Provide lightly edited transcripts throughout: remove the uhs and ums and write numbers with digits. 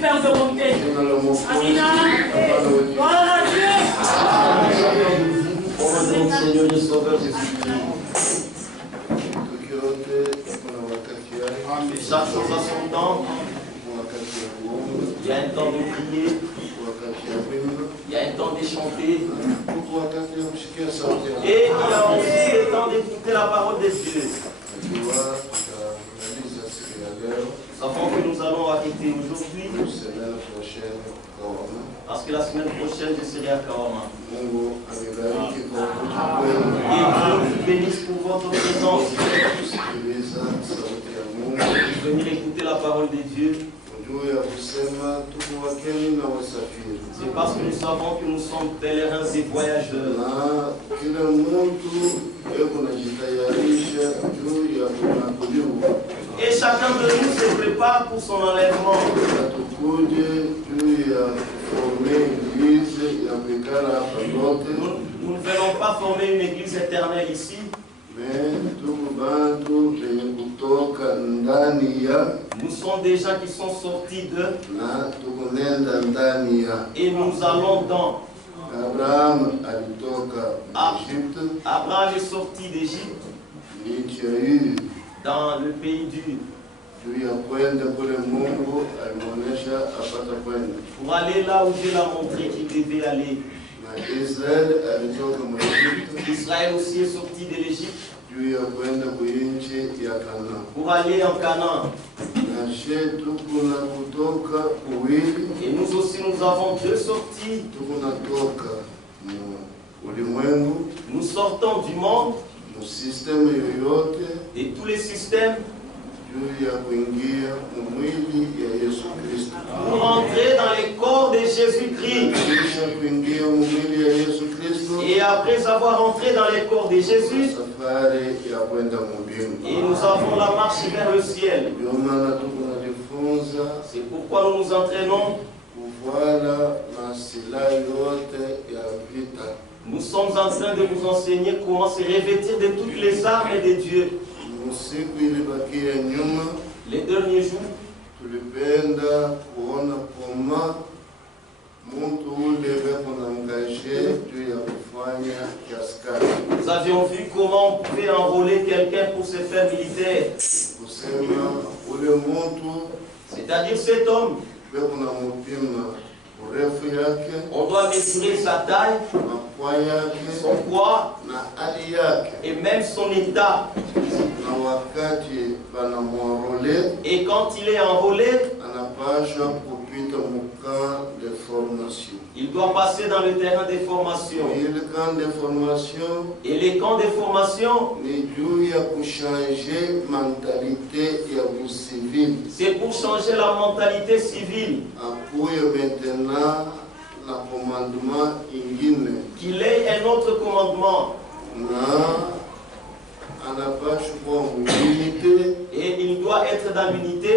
Père de bonté. Amina. Gloire à Dieu. Au nom du Seigneur et Sauveur Jésus-Christ. Chaque chose a son temps. Il y a un temps de prier. Il y a un temps de chanter. Et il y a aussi le temps d'écouter la parole de Dieu. Nous savons que nous allons arrêter aujourd'hui. Parce que la semaine prochaine, je serai à Kawama. Et Dieu vous bénisse pour votre présence. Venir écouter la parole de Dieu. C'est parce que nous savons que nous sommes pèlerins et voyageurs. Et chacun de nous se prépare pour son enlèvement. Nous ne venons pas former une église éternelle ici. Nous sommes des gens qui sont sortis d'eux. Et nous allons dans. Abraham est sorti d'Égypte. Dans le pays du. Pour aller là où Dieu l'a montré qu'il devait aller. Israël aussi est sorti de l'Égypte. Pour aller en Canaan. Et nous aussi nous avons deux sorties. Nous sortons du monde. Et tous les systèmes. Pour entrer dans les corps de Jésus-Christ. Et après avoir entré dans les corps de Jésus, et nous avons la marche vers le ciel. C'est pourquoi nous nous entraînons. Nous sommes en train de vous enseigner comment se revêtir de toutes les armes de Dieu. Les derniers jours, nous avions vu comment on pouvait enrôler quelqu'un pour se faire militaire. C'est-à-dire cet homme, on doit mesurer sa taille, son poids et même son état. Et quand il est enrôlé, il doit passer dans le terrain de formation. Et les camps de formation, c'est pour changer la mentalité civile. Qu'il ait un autre commandement. Et il doit être dans l'unité.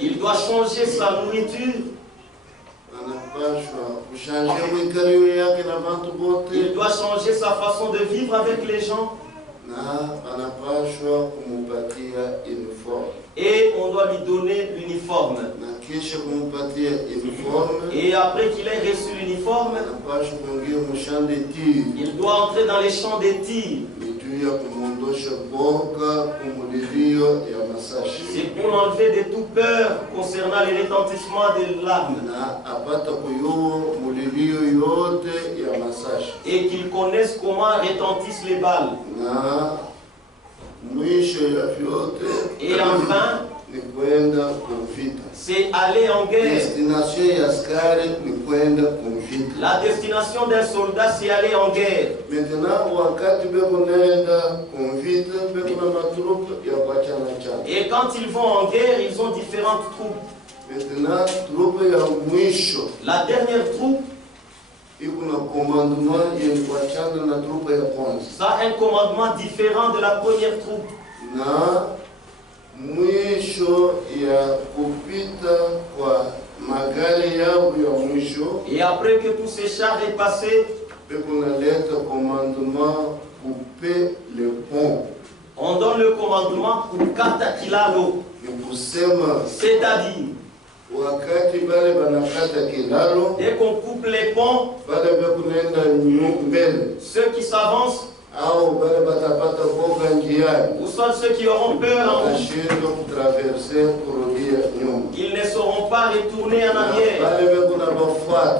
Il doit changer sa nourriture. Il doit changer sa façon de vivre avec les gens. Et on doit lui donner l'uniforme. Et après qu'il ait reçu l'uniforme, il doit entrer dans les champs de tir. C'est pour l'enlever de toute peur concernant les retentissements de l'arme. Et qu'ils connaissent comment retentissent les balles. Et enfin, c'est aller en guerre. La destination d'un soldat, c'est aller en guerre. Et quand ils vont en guerre, ils ont différentes troupes. La dernière troupe, ça a un commandement différent de la première troupe. Et après que tous ces chars est passé, on donne le commandement kukata kilalo. C'est-à-dire, dès qu'on coupe les ponts, ceux qui s'avancent, ou soit ceux qui auront peur, ils ne sauront pas retourner en arrière.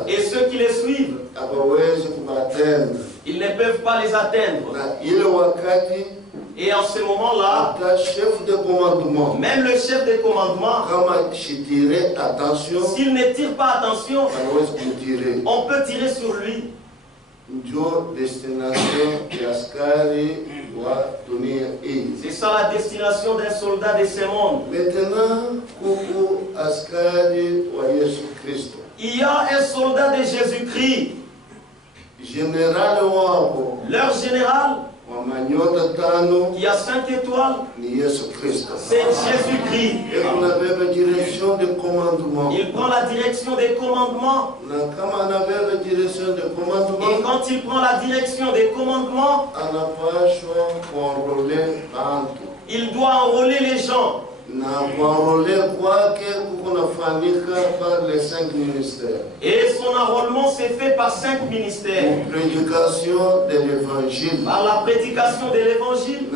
Et ceux qui les suivent, ils ne peuvent pas les atteindre. Et en ce moment-là, même le chef de commandement, s'il ne tire pas attention, on peut tirer sur lui. C'est ça la destination d'un soldat de ce monde. Il y a un soldat de Jésus-Christ. Leur général, qui a 5 étoiles, c'est Jésus-Christ. Il prend la direction des commandements. Et quand il prend la direction des commandements, il doit enrôler les gens. Et son enrôlement s'est fait par 5 ministères. Par la prédication de l'évangile.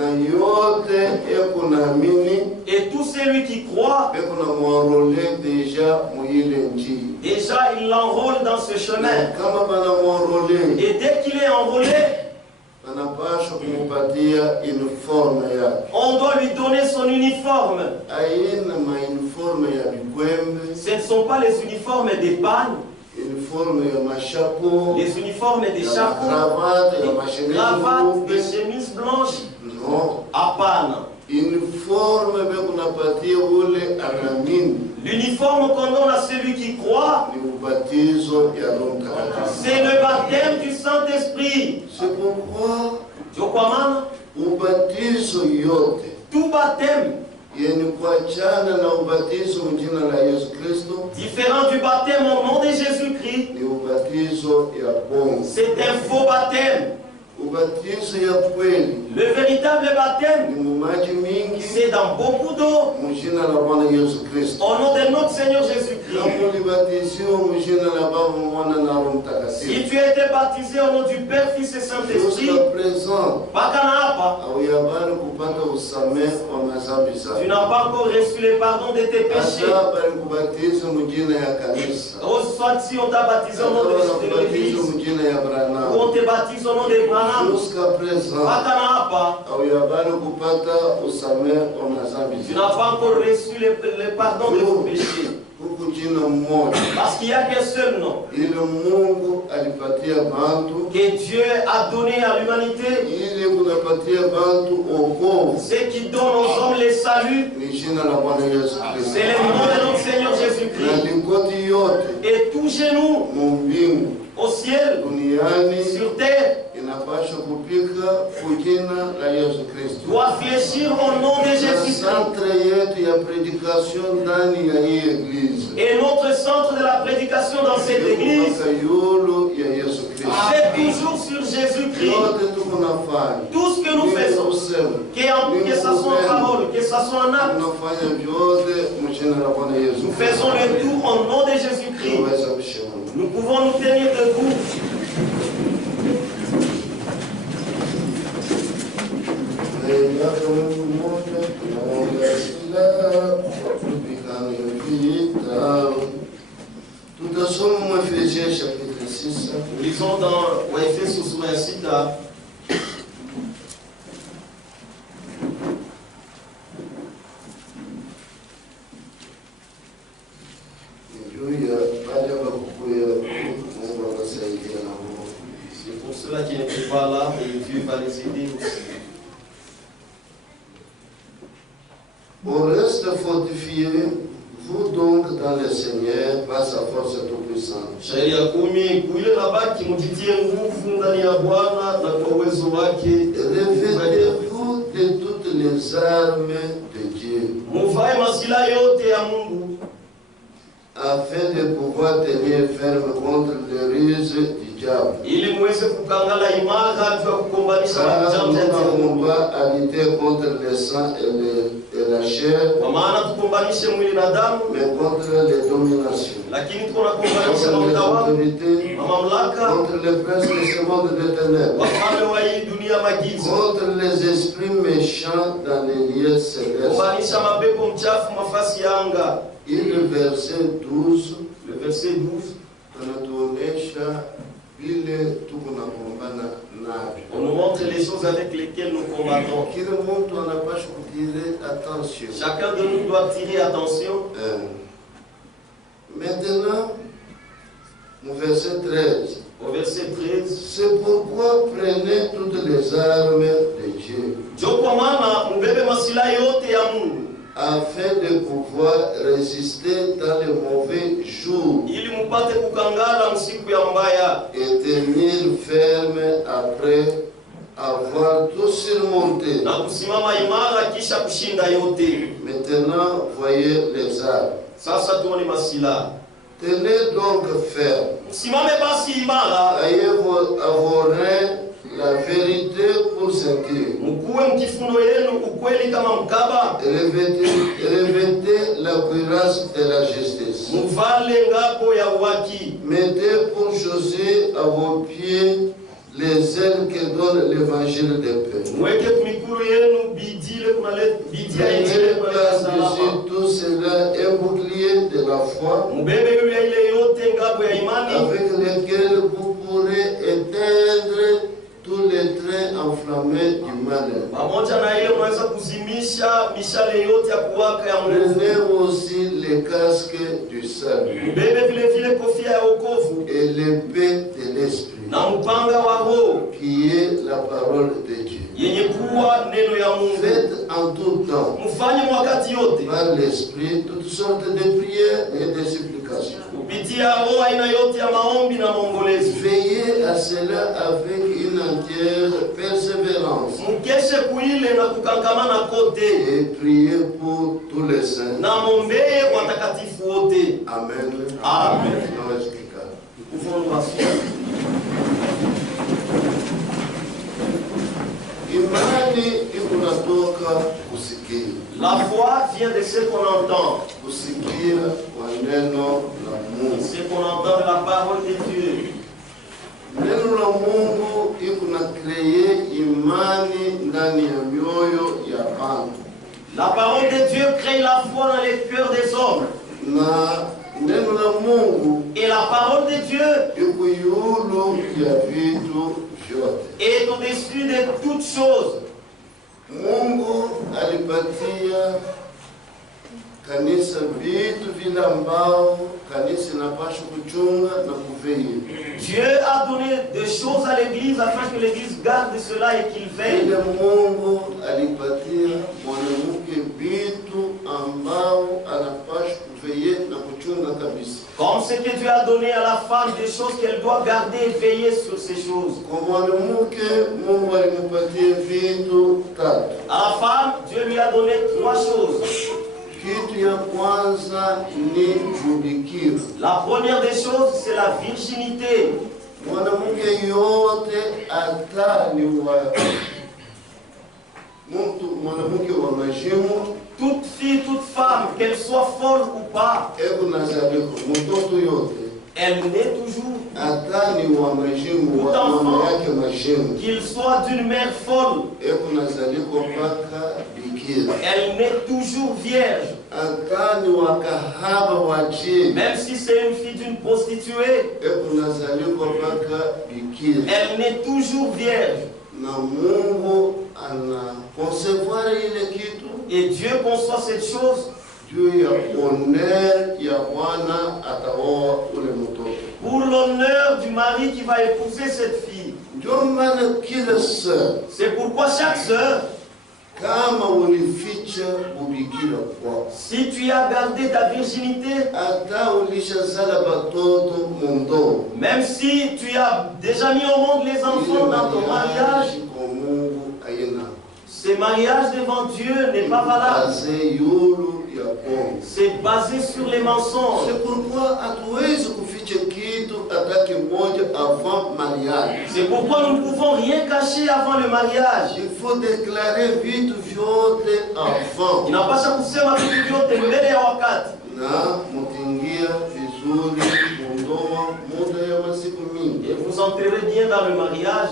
Et tout celui qui croit, déjà il l'enrôle dans ce chemin. Et dès qu'il est enrôlé, on doit lui donner son uniforme. Ce ne sont pas les uniformes d'épargne, les uniformes des chapeaux, des cravates, des chemises blanches. Non. À panne. L'uniforme qu'on donne à celui qui croit, c'est le baptême du Saint-Esprit. C'est pourquoi tout baptême différent du baptême au nom de Jésus-Christ, c'est un faux baptême. Le véritable baptême, c'est dans beaucoup d'eau. Au nom de notre Seigneur Jésus-Christ. Si tu as été baptisé au nom du Père, Fils et Saint-Esprit, tu n'as pas encore reçu le pardon de tes péchés. Soit si on t'a baptisé au nom de l'Église, ou on te baptise au nom de Branham, jusqu'à présent, tu n'as pas encore reçu le pardon de vos péchés. Parce qu'il n'y a qu'un seul nom que Dieu a donné à l'humanité. C'est qui donne aux hommes les saluts. C'est le nom de notre Seigneur Jésus-Christ. Et tout genou au ciel, sur terre, doit fléchir au nom de Jésus-Christ. Et notre centre de la prédication dans cette église, c'est toujours sur Jésus-Christ. Tout ce que nous faisons, que ce soit en parole, que ce soit en acte, nous faisons le tout au nom de Jésus-Christ. Nous pouvons nous tenir debout. Tutasoma Efésiens chapitre 6. Lisons dans Efésiens sura 6. C'est pour cela qu'il n'est pas là et Dieu va les aider aussi. Au reste, fortifiez-vous donc dans le Seigneur par sa force toute-puissante. Revêtez-vous de toutes les armes de Dieu, afin de pouvoir tenir ferme contre les ruses du ili muweze kukangala imara juu ya kukombanisha majanja ya combat à lutter contre le sang et la chair, kwa maana tukombanishe mwili na damu, mais contre les dominations, lakini tuko na kombanisha na contre les utawala autorités, na mamlaka, contre les princes de ce monde de ténèbres, wafalme wa hii dunia magizo, contre les esprits méchants dans les lieux célestes. kukombanisha mapepo mchafu mafasi ya anga. Et le verset 12, Le verset 12, anatuonesha vile tuko na kumbana navyo. on nous montre les choses avec lesquelles nous combattons. Kila mtu anapaswa kutilia attention. Chacun de nous doit tirer attention. Maintenant, au verset 13. Au verset 13, C'est pourquoi prenez toutes les armes de Dieu, ndio kwa maana mbebe masilahi yote ya Mungu afin de pouvoir résister dans les mauvais jours ili mupate kukangala msiku ya mbaya et tenir ferme après avoir tout surmonté. na kusimama imara kisha kushinda yote. Maintenant, voyez les armes. Sasa tuone masilahi. Tenez donc ferme. Msimame basi imara, Ayez à vos reins la vérité pour sentir. mkuwe mkifuno yenu ukweli kama mkaba, Revêtez la cuirasse de la justice. muvale ngapo ya uwaki, Mettez pour chausser à vos pieds les ailes que donne l'évangile de paix. mweke kumikulu yenu bidile kunale bidia injili Mettez kunale salama, par-dessus tout cela un bouclier de la foi mbebe yule ile yote ngapo ya imani avec lequel vous pourrez éteindre tous les traits enflammés du mal. pamoja na ile unaweza kuzimisha mishale yote ya kuwaka ya Mungu. Prenez aussi le casque du salut Mbebe vile vile kofia ya wokovu et l'épée de l'esprit, na mpanga wa Roho qui est la parole de Dieu. yenye kuwa neno ya Mungu. Faites en tout temps, Mfanye wakati yote par l'esprit, toutes sortes de prières et de supplications. kupitia roho aina yote ya maombi na maombolezi. Veillez à cela avec une entière persévérance Mkeshe kuile na kukangamana kote et priez pour tous les saints. na mombee watakatifu wote. Amen. Amen. Não é explicar. Imani ikunatoka kusikia. La foi vient de ce qu'on entend. Kusikia kwa neno la Mungu. Ce qu'on entend de la parole de Dieu. Neno la Mungu ikuna kreye imani ndani ya mioyo ya bantu. La parole de Dieu crée la foi dans les cœurs des hommes. Na neno la Mungu Et la parole de Dieu ikuyulu ya vitu vyote. est au-dessus de toutes choses. Mungu alipatia kanisa vitu vile ambao kanisa inapaswa kuchunga na kuveia. Dieu a donné des choses à l'église afin que l'église garde cela et qu'il veille. Vile Mungu alipatia mwanamke vitu ambao anapaswa kuveia na kuchunga kabisa. Comme ce que Dieu a donné à la femme des choses qu'elle doit garder et veiller sur ces choses. Kwa mwanamke Mungu alimpatia vitu tatu. À la femme, Dieu lui a donné 3 choses. Kitu ya kwanza ni ubikira. La première des choses, c'est la virginité. Mwanamke yote hata ni wa mtu mwanamke wa majimu, Toute fille, toute femme, qu'elle soit folle ou pas, eko nazaliko mtoto yote elle naît toujours. hata ni wa majimu wa mama yake majimu, Qu'il soit d'une mère folle, eko nazaliko mpaka bikira. elle naît toujours vierge. Hata ni wa kahaba wa chini, Même si c'est une fille d'une prostituée, eko nazaliko mpaka bikira. elle naît toujours vierge. Na Mungu ana concevoir ile kitu Et Dieu conçoit cette chose juu ya honneur ya Bwana ataoa ule mtoto. pour l'honneur du mari qui va épouser cette fille. Ndio maana kila sœur C'est pourquoi chaque sœur, kama ulificha ubikira kwako, si tu as gardé ta virginité, hata ulishazala batoto mundomo, même si tu as déjà mis au monde les enfants dans ton mariage, kwa Mungu ayena ce mariage devant Dieu n'est pas valable. baze yulu ya bongo. C'est basé sur les mensonges. C'est pourquoi hatuwezi kuficha kitu hata avant mariage. C'est pourquoi nous ne pouvons rien cacher avant le mariage. Il faut déclarer vitu vyote avant. Inapaswa kusema vitu vyote mbele ya wakati. Na mutingia vizuri mundoa muda ya masiku mingi. Et vous entrerez bien dans le mariage.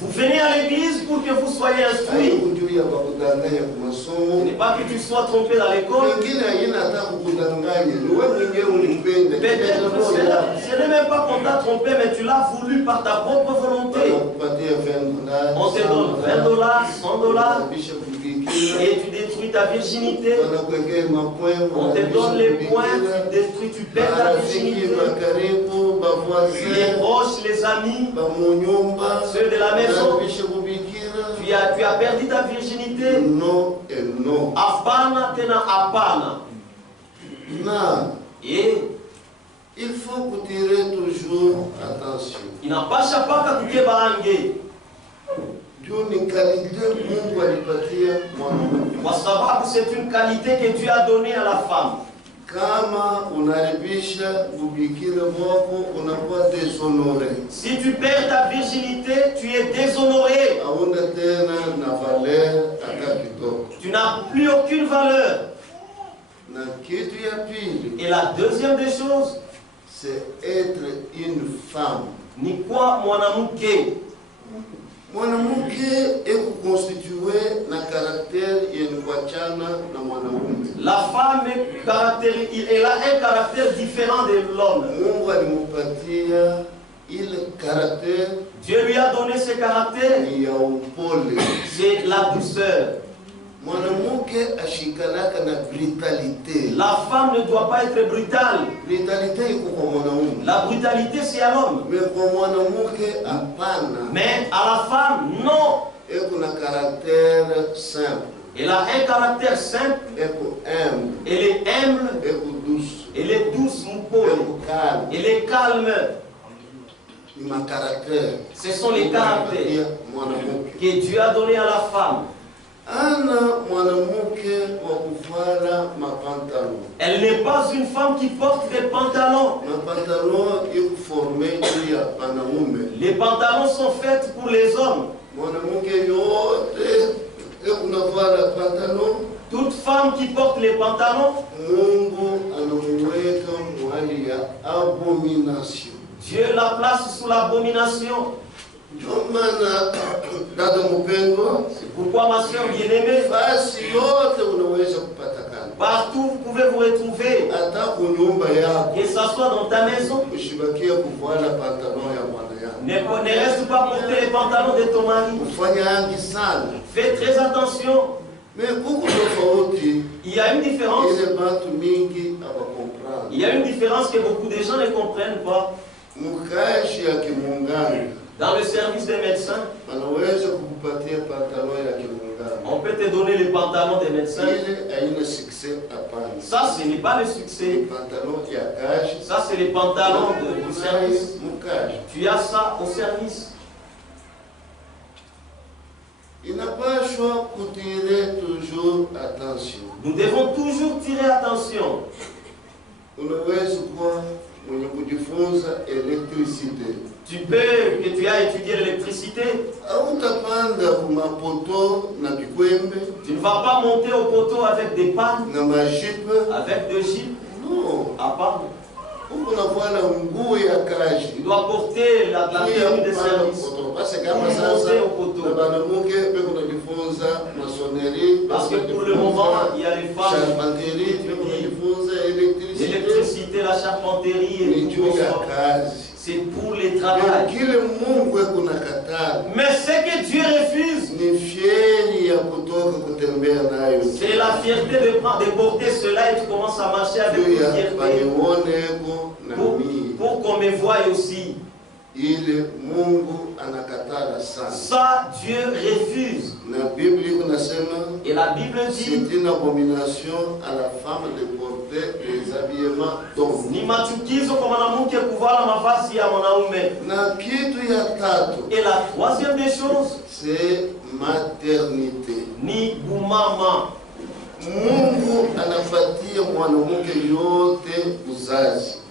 Vous venez à l'église pour que vous soyez instruits. Ce n'est pas que tu sois trompé dans l'école. Ce n'est même pas qu'on t'a trompé, mais tu l'as voulu par ta propre volonté. On te donne $20, $100 et tu détruis ta virginité. On te donne les points, tu détruis, tu perds ta virginité. Les proches, les amis, ceux de la maison, tu as perdu ta virginité. Non et non. Apana tena apana. Et il faut tirer toujours attention. Inapasha paka kukebaange. Kwa sababu c'est une qualité que Dieu a donnée à la femme. Kama unaribisha bubikira mwako unakuwa déshonoré. Si tu perds ta virginité, tu es déshonoré. Hauna tena na valeur hata kidogo. Tu n'as plus aucune valeur. Na kitu ya pili. Et la deuxième des choses, c'est être une femme. Ni kwa mwanamke. Mwanamke eko constitué na caractère yenye kuachana na mwanamume. La femme elle a un caractère différent de l'homme. Mungu alimpatia ile caractère. Dieu lui a donné ce caractère. Ya upole. C'est la douceur. Mwanamke ashikanaka na brutalité. La femme ne doit pas être brutale. Brutalité iko kwa mwanamume. La brutalité c'est à l'homme. Mais kwa mwanamke hapana. Mais à la femme non. Eko na caractère simple. Elle a un caractère simple. Eko humble. Elle est humble. Eko douce. Elle est douce, mon pauvre. Eko calme. Elle est calme. Ma caractère. Ce sont les caractères que Dieu a donné à la femme. Elle n'est pas une femme qui porte des pantalons. Les pantalons sont faits pour les hommes. Toute femme qui porte les pantalons, Dieu la place sous l'abomination. C'est pourquoi ma soeur bien-aimée, partout vous pouvez vous retrouver, que ce soit dans ta maison, ne reste pas porter les pantalons de ton mari. Fais très attention. Il y a une différence. Il y a une différence que beaucoup de gens ne comprennent pas. Dans le service des médecins, on peut te donner les pantalons des médecins. Ça, ce n'est pas le succès. Ça, c'est les pantalons du service. Tu as ça au service. Il n'a pas le choix pour tirer toujours attention. Nous devons toujours tirer attention. Tu peux, que tu as étudié l'électricité. Tu ne vas pas monter au poteau avec des pannes, avec des gipes. Non. À part. Tu dois porter la tenue de service. Pour monter au poteau. Parce que pour le moment, il y a les femmes l'électricité, la charpenterie et tout ça. C'est pour les travaux. Mais ce que Dieu refuse, c'est la fierté de porter cela et tu commences à marcher avec une fierté. Pour qu'on me voie aussi. Ça, Dieu refuse. Et la Bible dit, c'est une abomination à la femme de porter les habillements d'homme. Et la troisième des choses, c'est maternité. Mungu anapatia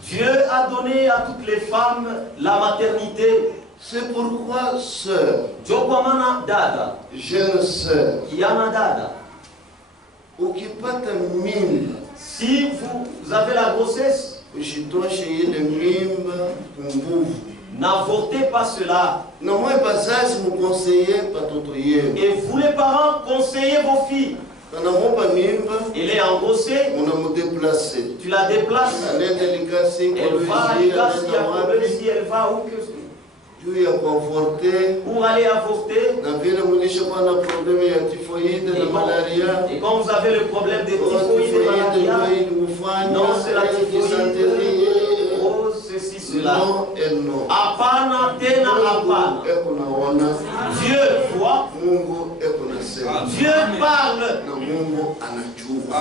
Dieu a donné à toutes les femmes la maternité. C'est pourquoi, sœur, jeune sœur, si vous avez la grossesse, n'avortez pas cela. Et vous les parents, conseillez vos filles. Elle est engrossée, tu la déplaces. Elle va à l'ICAS, il y a problème ici, elle va où que pour aller avorter. Et quand vous avez le problème des typhoïdes et malaria, non, c'est la typhoïde. Oh, ceci, cela. Apana, tena, apana. Dieu voit. Dieu parle.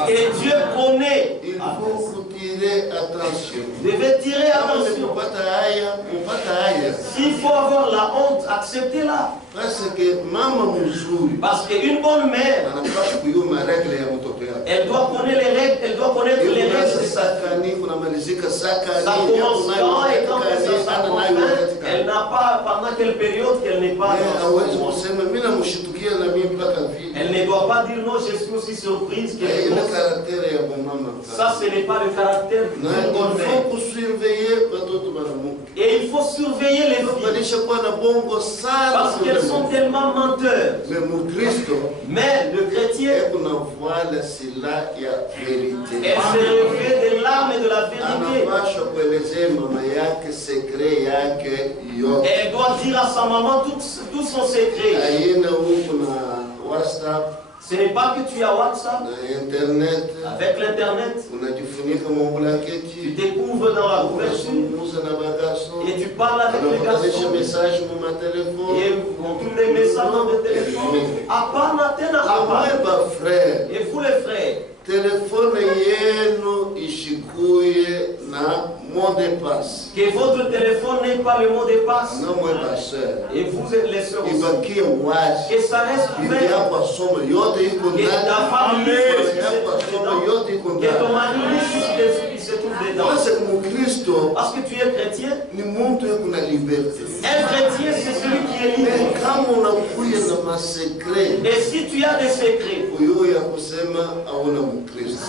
Et Dieu connaît. Il faut tirer attention. Vous devez tirer attention. S'il faut avoir la honte, acceptez-la. Parce qu'une bonne mère, elle doit connaître les règles, elle doit connaître les règles de sa famille. Ça commence quand et quand ça prend fin, elle n'a pas, pendant quelle période qu'elle n'est pas. Elle ne doit pas dire non, je suis aussi surprise qu'elle est grosse. Ça, ce n'est pas le caractère d'une bonne mère. Et il faut surveiller les filles. Parce qu'elles sont tellement menteurs. Mais le chrétien, elle se revêt de l'âme et de la vérité. Elle doit dire à sa maman tout son secret. Ce n'est pas que tu as WhatsApp, avec l'internet, tu découvres dans la couverture et tu parles avec les garçons et on trouve des messages dans le téléphone. Et vous les frères, téléphone yenu ishikuye na mot de passe. Que votre téléphone n'ait pas le mot de passe. Non, moi, ma soeur. Et vous êtes les sœurs aussi. Que ça reste ouvert. Que ta femme que ton mari qui se trouve dedans. Parce que tu es chrétien. Un chrétien, c'est celui qui est libre. Et si tu as des secrets,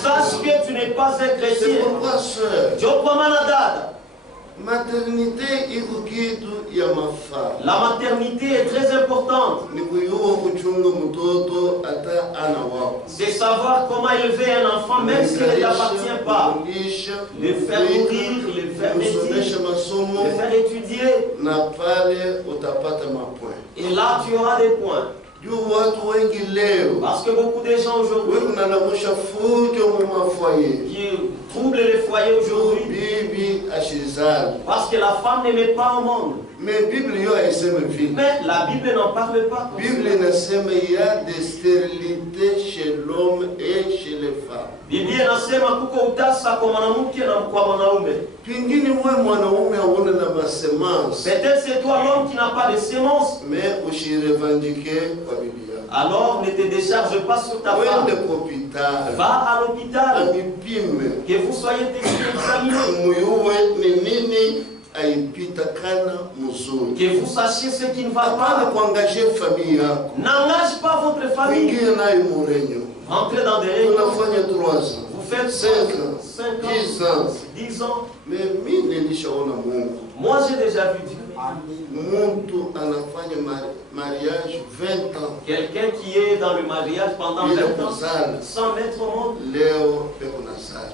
sache que tu n'es pas un chrétien. C'est pourquoi, sœur, maternité la maternité est très importante. C'est savoir comment élever un enfant même s'il ne t'appartient pas. Le faire nourrir, le faire méditer, le faire étudier. Et là tu auras des points. Parce que beaucoup de gens aujourd'hui qui troublent les foyers aujourd'hui, parce que la femme ne met pas au monde. Mais la Bible n'en parle pas. Il y a des stérilités chez l'homme et chez les femmes. Biblia inasema kuko utasa kwa mwanamke na kwa mwanaume. Peut-être c'est toi l'homme qui n'a pas de sémence. Mais alors ne te décharge pas sur ta femme. Va à l'hôpital. Que vous soyez examinés. Que vous sachiez ce qui ne va pas. N'engage pas votre famille. Entrez dans des réunions. Vous faites 5 ans, 10 ans. Mais moi j'ai déjà vu Dieu. Quelqu'un qui est dans le mariage pendant 20 ans sans mettre au monde.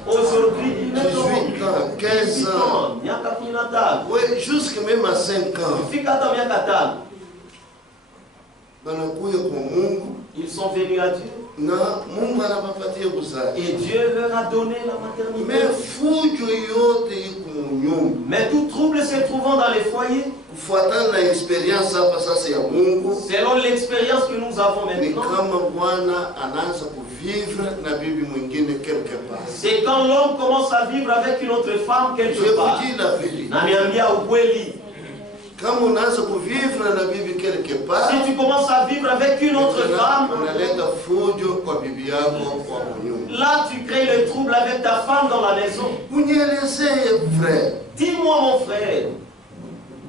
Aujourd'hui, il est 18 ans, 15 ans. Oui, jusqu'à même à 5 ans. Ils sont venus à Dieu. Et Dieu leur a donné la maternité. Mais tout trouble se trouvant dans les foyers, selon l'expérience que nous avons maintenant, c'est quand l'homme commence à vivre avec une autre femme quelque part. Si tu commences à vivre avec une autre femme, unaleta fujo kwa bibi yako kwa kunyumba. là tu crées le trouble avec ta femme dans la maison. Unielezee frère. Dis-moi mon frère.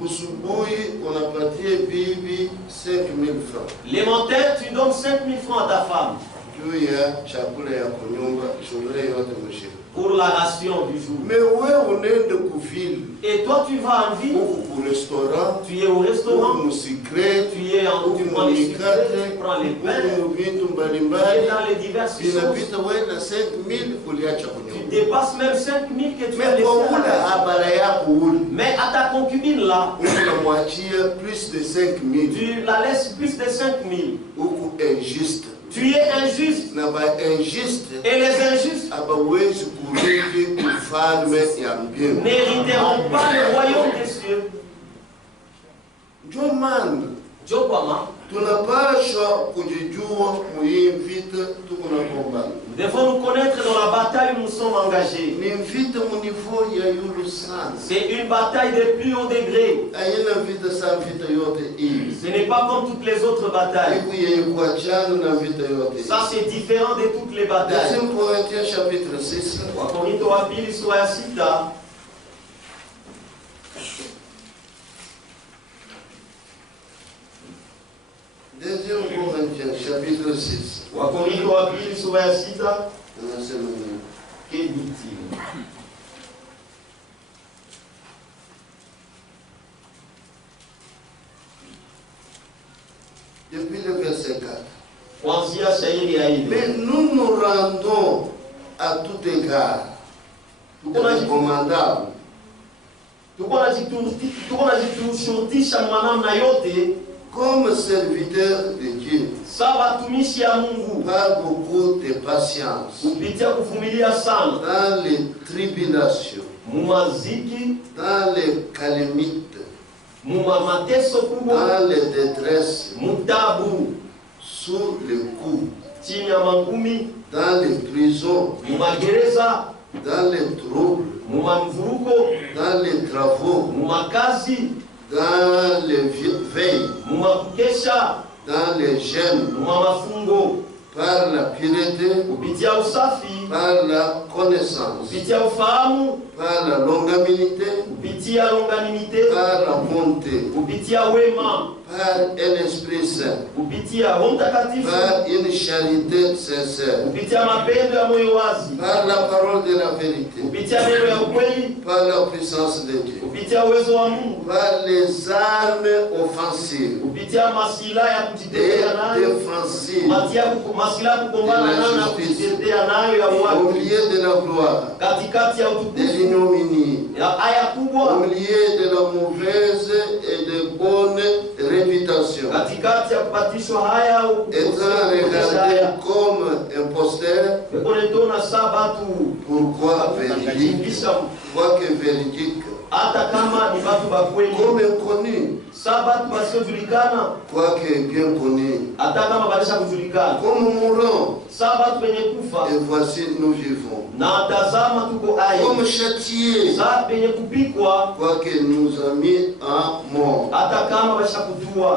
Busubuhi unapatie bibi 5,000 francs. L'élémentaire, tu donnes 5 000 francs à ta femme. Juu ya chakula ya kunyumba shule yote mshika. Pour la ration du jour. Mais wewe unaenda kuvile. Et toi tu vas en ville. Au restaurant. Tu es au restaurant. Au secret. Tu es en tu prends les sucres, tu prends les pains. Tu es dans les diverses choses. Inapita wewe na 5,000 uliacha kunyumba. Tu dépasses même 5 000 que tu as laissé. Mais à ta concubine là, plus de 5,000. tu la laisses plus de 5 000. Huku injuste. Tu es injuste. Et les injustes n'hériteront pas le royaume des cieux. Nous devons nous connaître dans la bataille où nous sommes engagés. C'est une bataille de plus haut degré. Ce n'est pas comme toutes les autres batailles. Ça c'est différent de toutes les batailles. 2 Corinthiens chapitre 6. Wakorintho wa pili sura ya 6. 2 Corinthiens chapitre 6. Wakorintho wa pili sura ya 6. Que dit-il? Depuis le verset 4. Mais nous nous rendons à tout égard recommandables. Comme serviteurs de Dieu, par beaucoup de patience, dans les tribulations, dans les calamités, dans les détresses, sous les coups, dans les prisons, dans les troubles, dans les travaux, dans les veilles, dans les gènes, par la piété, par la connaissance, par la longanimité, par la bonté, par un esprit saint, par une charité sincère, par la parole de la vérité, par la puissance de Dieu, par les armes offensives et défensives au milieu de la gloire, de l'ignominie, au milieu de la mauvaise et de bonne réputation, étant regardé comme imposteur. Pourquoi véridique? Quoique véridique, comme inconnu, quoique bien connu, comme mourant, et voici nous vivons, comme châtié, quoique nous a mis en mort,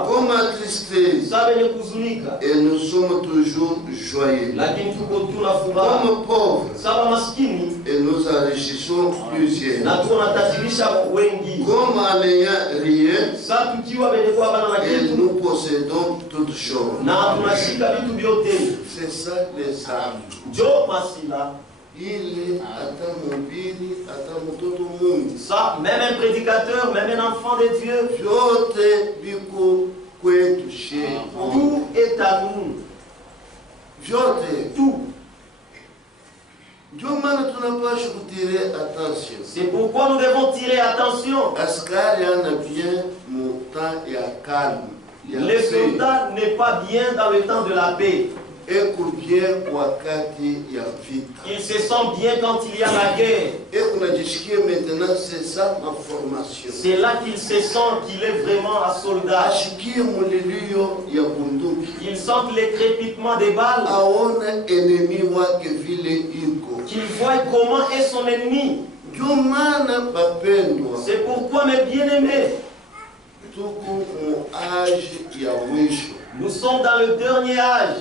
comme attristé, et nous sommes toujours joyeux, comme pauvres, et nous enrichissons plusieurs, comme en n'ayant rien, et nous possédons toutes choses. C'est ça les âmes. Il est ça, même un prédicateur, même un enfant de Dieu, tout est à nous. Tout. C'est pourquoi nous devons tirer attention. Le soldat n'est pas bien dans le temps de la paix. Il se sent bien quand il y a la guerre. C'est ça ma formation. C'est là qu'il se sent qu'il est vraiment un soldat. Il sent les crépitements des balles. Qu'il voit comment est son ennemi. C'est pourquoi mes bien-aimés, Nous sommes dans le dernier âge.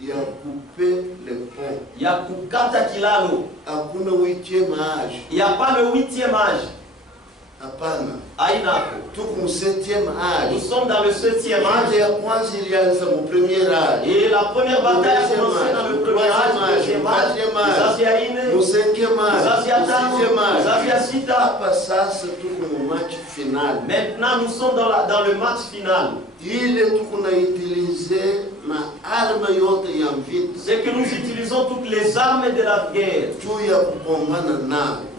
Il a coupé les ponts. Il y a kukata kilalo. Il n'y a pas le 8e âge. Aïnako. Nous sommes 7e âge. Nous sommes dans le 7e âge. Et la première bataille a commencé dans le premier âge, le deuxième âge, le 5e âge, maintenant nous sommes dans le match final. C'est que nous utilisons toutes les armes de la guerre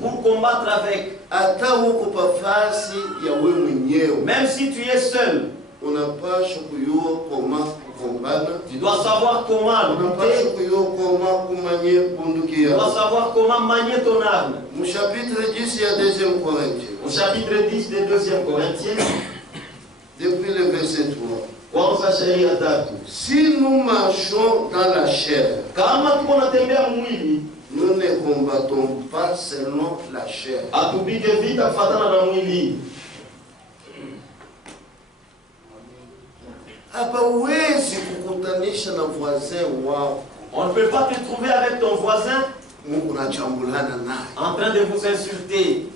pour combattre avec. Même si tu es seul, tu dois savoir comment lutter. Tu dois savoir comment manier ton arme. Au chapitre 10 des 2e Corinthiens, depuis le verset 3. Si nous marchons dans la chair, nous ne combattons pas selon la chair. On ne peut pas te trouver avec ton voisin en train de vous insulter.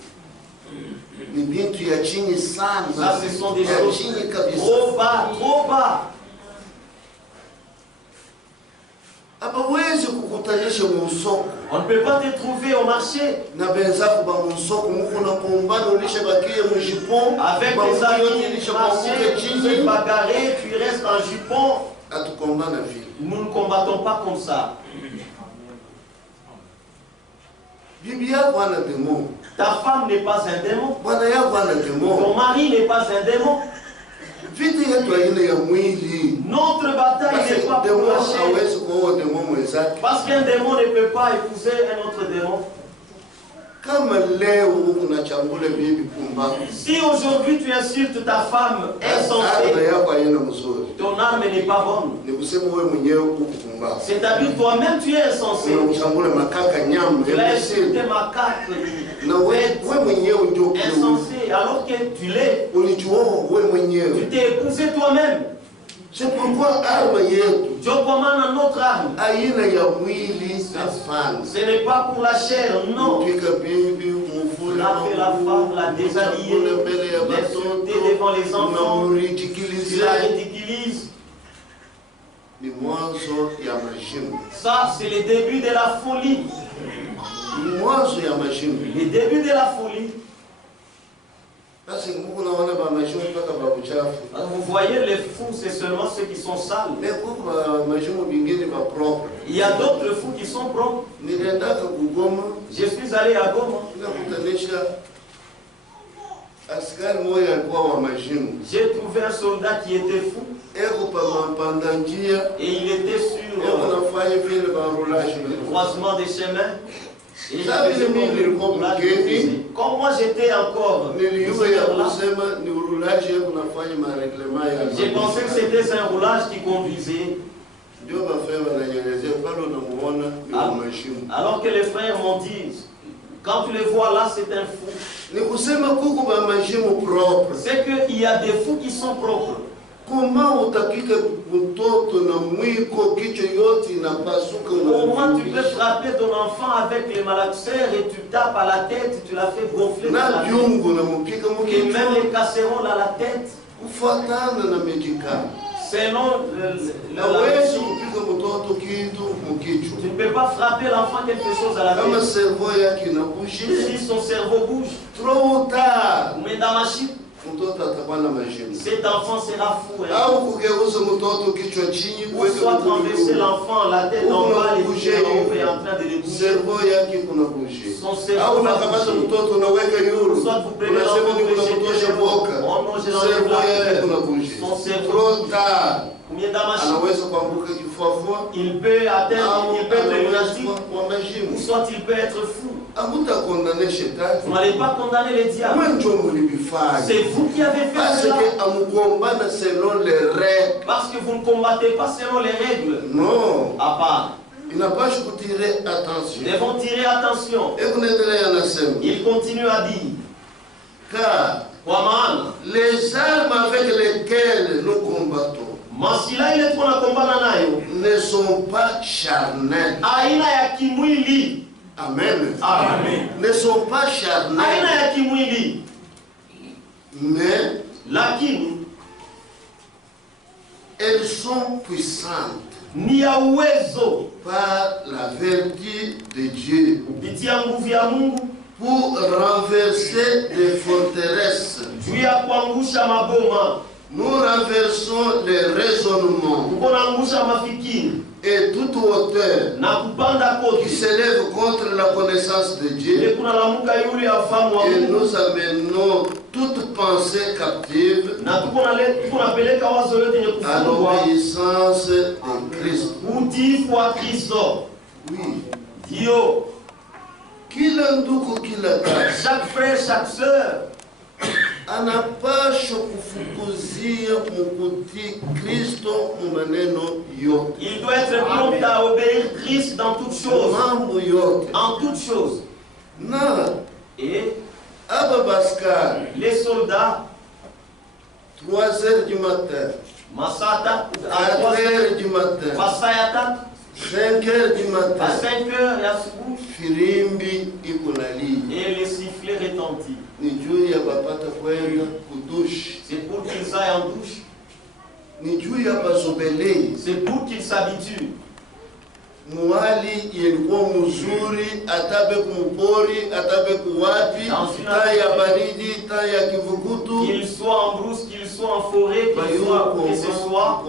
Ça, ce sont des choses trop bas, trop bas. On ne peut pas te trouver au marché avec tes amis, tu te bagarrer, tu restes en jupon. Nous ne combattons pas comme ça. Ta femme n'est pas un démon. Ton mari n'est pas un démon. Notre bataille n'est pas pour la chair. Parce qu'un démon ne peut pas épouser un autre démon. Si aujourd'hui tu insultes ta femme insensée, ton âme n'est pas bonne. C'est-à-dire toi-même tu es insensé. Tu l'as insulté macaque, insensé, alors que tu l'es. Tu t'es épousé toi-même. C'est pourquoi notre arme. Ce n'est pas pour la chair, non. Frapper la femme, la déshabiller, l'insulter devant les enfants, tu la ridiculises. Ça, c'est le début de la folie. Le début de la folie. Vous voyez, les fous, c'est seulement ceux qui sont sales. Il y a d'autres fous qui sont propres. Je suis allé à Goma. J'ai trouvé un soldat qui était fou. Et il était sur le croisement des chemins. Et comme moi j'étais encore, j'ai pensé que c'était un roulage qui conduisait. Alors que les frères m'ont dit, quand tu les vois là, c'est un fou. C'est qu'il y a des fous qui sont propres. Comment tu peux frapper ton enfant avec les malaxeurs et tu tapes à la tête, tu la fais gonfler dans la tête. Et même les casseroles à la tête. Selon la médecine, tu ne peux pas frapper l'enfant quelque chose à la tête. Si son cerveau bouge, trop tard. Mais dans ma chute, cet enfant sera fou. Ou soit renverser l'enfant, la tête en bas, les pieds en haut et en train de le bouger. Son cerveau va bouger. Soit vous prenez l'enfant, son cerveau, combien d'amachines il peut atteindre, il peut être lunatique, ou soit il peut être fou. Vous n'allez pas condamner les diables. C'est vous qui avez fait cela. Parce que vous ne combattez pas selon les règles. Non. À part. Il n'a pas tirer attention. Ils vont tirer attention. Il continue à dire. Car Les armes avec lesquelles nous combattons ne sont pas charnelles. Amen. Amen. Ne sont pas charnelles. Mais elles sont puissantes par la vertu de Dieu pour renverser les forteresses. Nous renversons les raisonnements et toute hauteur qui s'élève contre la connaissance de Dieu, et nous amenons toute pensée captive à l'obéissance de Christ. Oui. Chaque frère, chaque sœur, il doit être prompt à obéir Christ dans toutes choses. En toutes choses. Et les soldats, 3 heures du matin, 4 heures du matin, 5 heures du matin, à 5 heures, il y a ce bout. Et les sifflets retentissent. C'est pour qu'ils aillent en douche. C'est pour qu'ils s'habituent. Mwali yelikuwa mzuri atabe kumpori atabe kuwapi taya baridi taya kivukutu qu'il soit en brousse qu'il soit en forêt que ce soit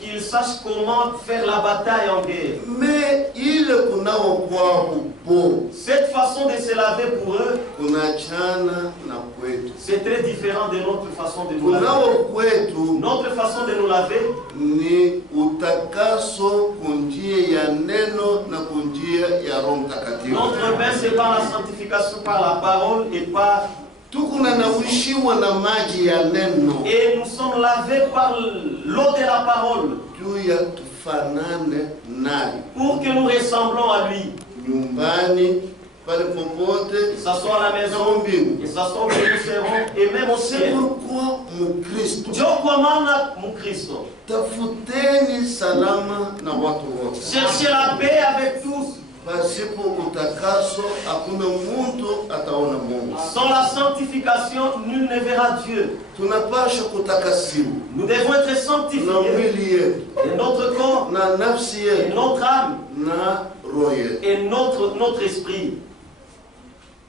qu'il sache comment faire la bataille en guerre. Mais il kunao kwa upo cette façon de se laver pour eux kunachana na kwetu c'est très différent de notre façon de nous laver. Kwetu notre façon de nous laver ni utakaso ya neno na kunjia ya Roho Mtakatifu. Notre bain c'est par la sanctification par la parole et par tukuna nawishiwa na maji ya neno. Et nous sommes lavés par l'eau de la parole. Juu ya tufanane naye. Pour que nous ressemblons à lui. Nyumbani pale popote, que ça soit à la maison, que ça soit où nous serons, et même au ciel. C'est pourquoi mon Christ. Dieu commande mon Christ. Tafuteni salama na watu wote. Cherchez la paix avec tous. Pasipo utakaso hakuna mtu ataona Mungu. Sans la sanctification, nul ne verra Dieu. Tunapaswa kutakasiwa. Nous devons être sanctifiés. Na mwili yetu, et notre corps, na nafsi yetu, et notre âme, na roho yetu, et notre esprit.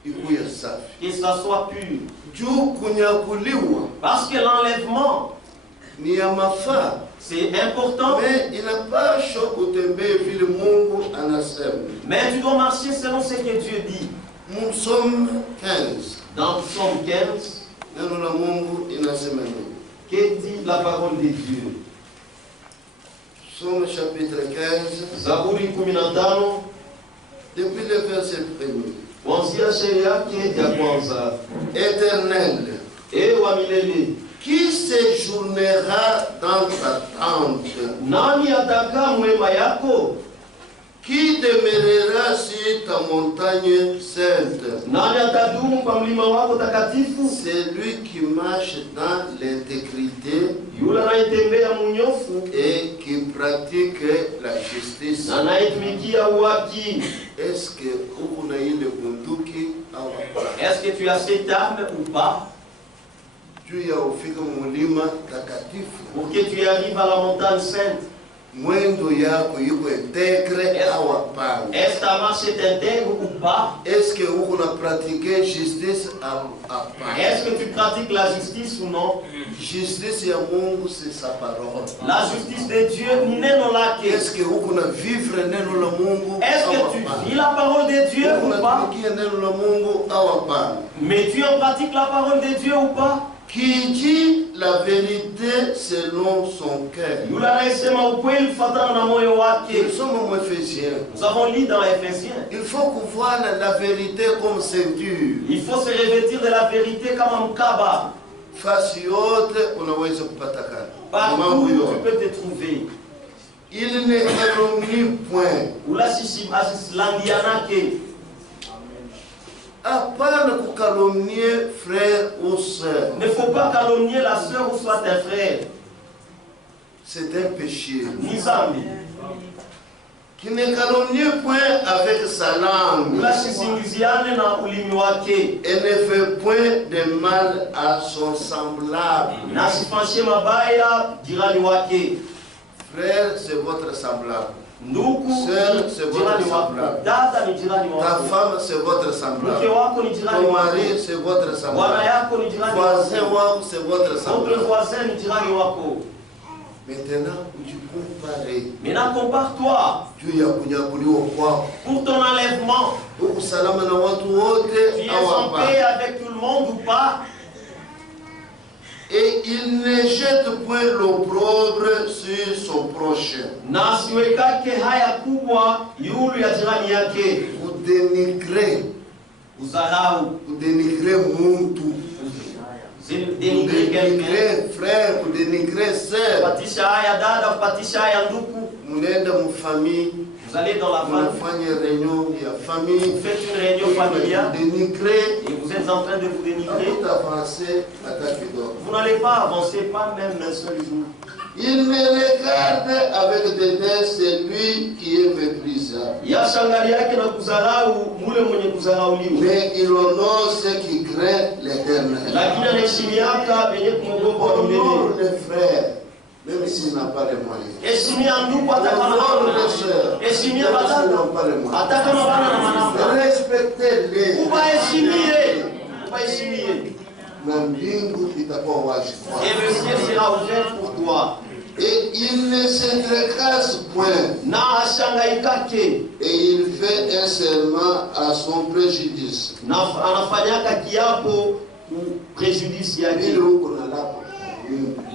Ikuya safi. Que ça soit pur. Juu kunyakuliwa. Parce que l'enlèvement ni ya mafaa. C'est important. Mais inapaswa kutembea vile Mungu anasema. Mais tu dois marcher selon ce que Dieu dit. Psaume 15. Dans Psaume 15, neno la Mungu inasema nini? Que dit la parole de Dieu? Psaume chapitre 15. Zaburi 15. Depuis le verset 1er. Kuanzia sheria yake ya kwanza. Éternel. Ewa milele. Qui séjournera dans ta tente? Nani atakaa mwema yako? Qui demeurera sur ta montagne sainte? Nani atadumu kwa mlima wako takatifu? C'est lui qui marche dans l'intégrité yule anayetembea munyofu et qui pratique la justice. Na anayetumikia haki. Est-ce que uko na ile bunduki au hapana? Est-ce que tu as cette arme ou pas? Juu ya ufika mulima takatifu. Pour que tu arrives à la montagne sainte. Mwendo yako yuko integre au hapana? Est-ce ta marche est intègre ou pas? Est-ce que uko na pratiquer justice au hapana? Est-ce que tu pratiques la justice ou non? Justice ya Mungu c'est sa parole. La justice de Dieu ni neno lake. Est-ce que uko na vivre neno la Mungu? Est-ce que tu vis la parole de Dieu ou pas? Neno la Mungu au hapana? Mais tu en pratiques la parole de Dieu ou pas? Qui dit la vérité selon son cœur. Nous sommes en Éphésiens. Nous avons lu dans Éphésiens. Il faut voir la vérité comme ceinture. Il faut se revêtir de la vérité comme un kaba. Partout où tu peux te trouver. Il ne calomnie point. Apana kukalomnier frère ou sœur. Ne faut pas calomnier la sœur ou soit un frère. C'est un péché. Nizambi. Qui ne calomnie point avec sa langue. Ulachizingiziane na ulimi wake. Et ne fait point de mal à son semblable. Na sifanshe mabaya jirani wake. Frère, c'est votre semblable. Ndugu, sœur, c'est votre semblable. Dada ni jirani Ta wako. femme, c'est votre semblable. Mke wako ni jirani Ton wako. mari, c'est votre semblable. Bwana yako ni jirani Voisin wako. wako, c'est votre Votre semblable. voisin ni jirani wako. Maintenant, tu compares. Maintenant compare-toi Tu ya kunyakuliwa kwako. pour ton enlèvement. Uko salama na watu wote Tu es au en hapana? paix avec tout le monde ou pas? Et il ne jette point l'opprobre sur son prochain. Na siwekake haya kubwa yulu ya jirani yake. Vous dénigrez Uzarau. muntu. Dénigrer quelqu'un. Dénigrez frère, vous dénigrez sœur. Kupatisha haya dada, kupatisha haya ndugu. Munenda mu famille, Vous allez dans la famille, munafanya réunion ya famille. vous faites une réunion familiale Dénigrez. et vous êtes en train de vous dénigrer. Tout avancer hata kidogo. Vous n'allez pas avancer, pas même un seul jour. Il me regarde avec dédain celui qui est méprisable. Yashangali yake na kudharau mule mwenye kudharauliwa. Mais il honore ceux qui craignent l'Éternel. Lakini anaheshimiaka wenye kumwogopa Honore Mungu. les frères, même s'ils n'ont pas les moyens. Heshimia ndugu hata kama Honore hana. les sœurs, Heshimia même s'ils batata n'ont pas les moyens. hata kama bana na manamba. Respectez-les. Ubaheshimie. Ubaheshimie. Na mbingu itakuwa wazi kwako. Et le ciel sera ouvert pour toi. Et il ne se tracasse point. Na hashangaikake. Et il fait un serment à son préjudice. Na anafanyaka kiapo préjudice Ili yake. huko na lapo.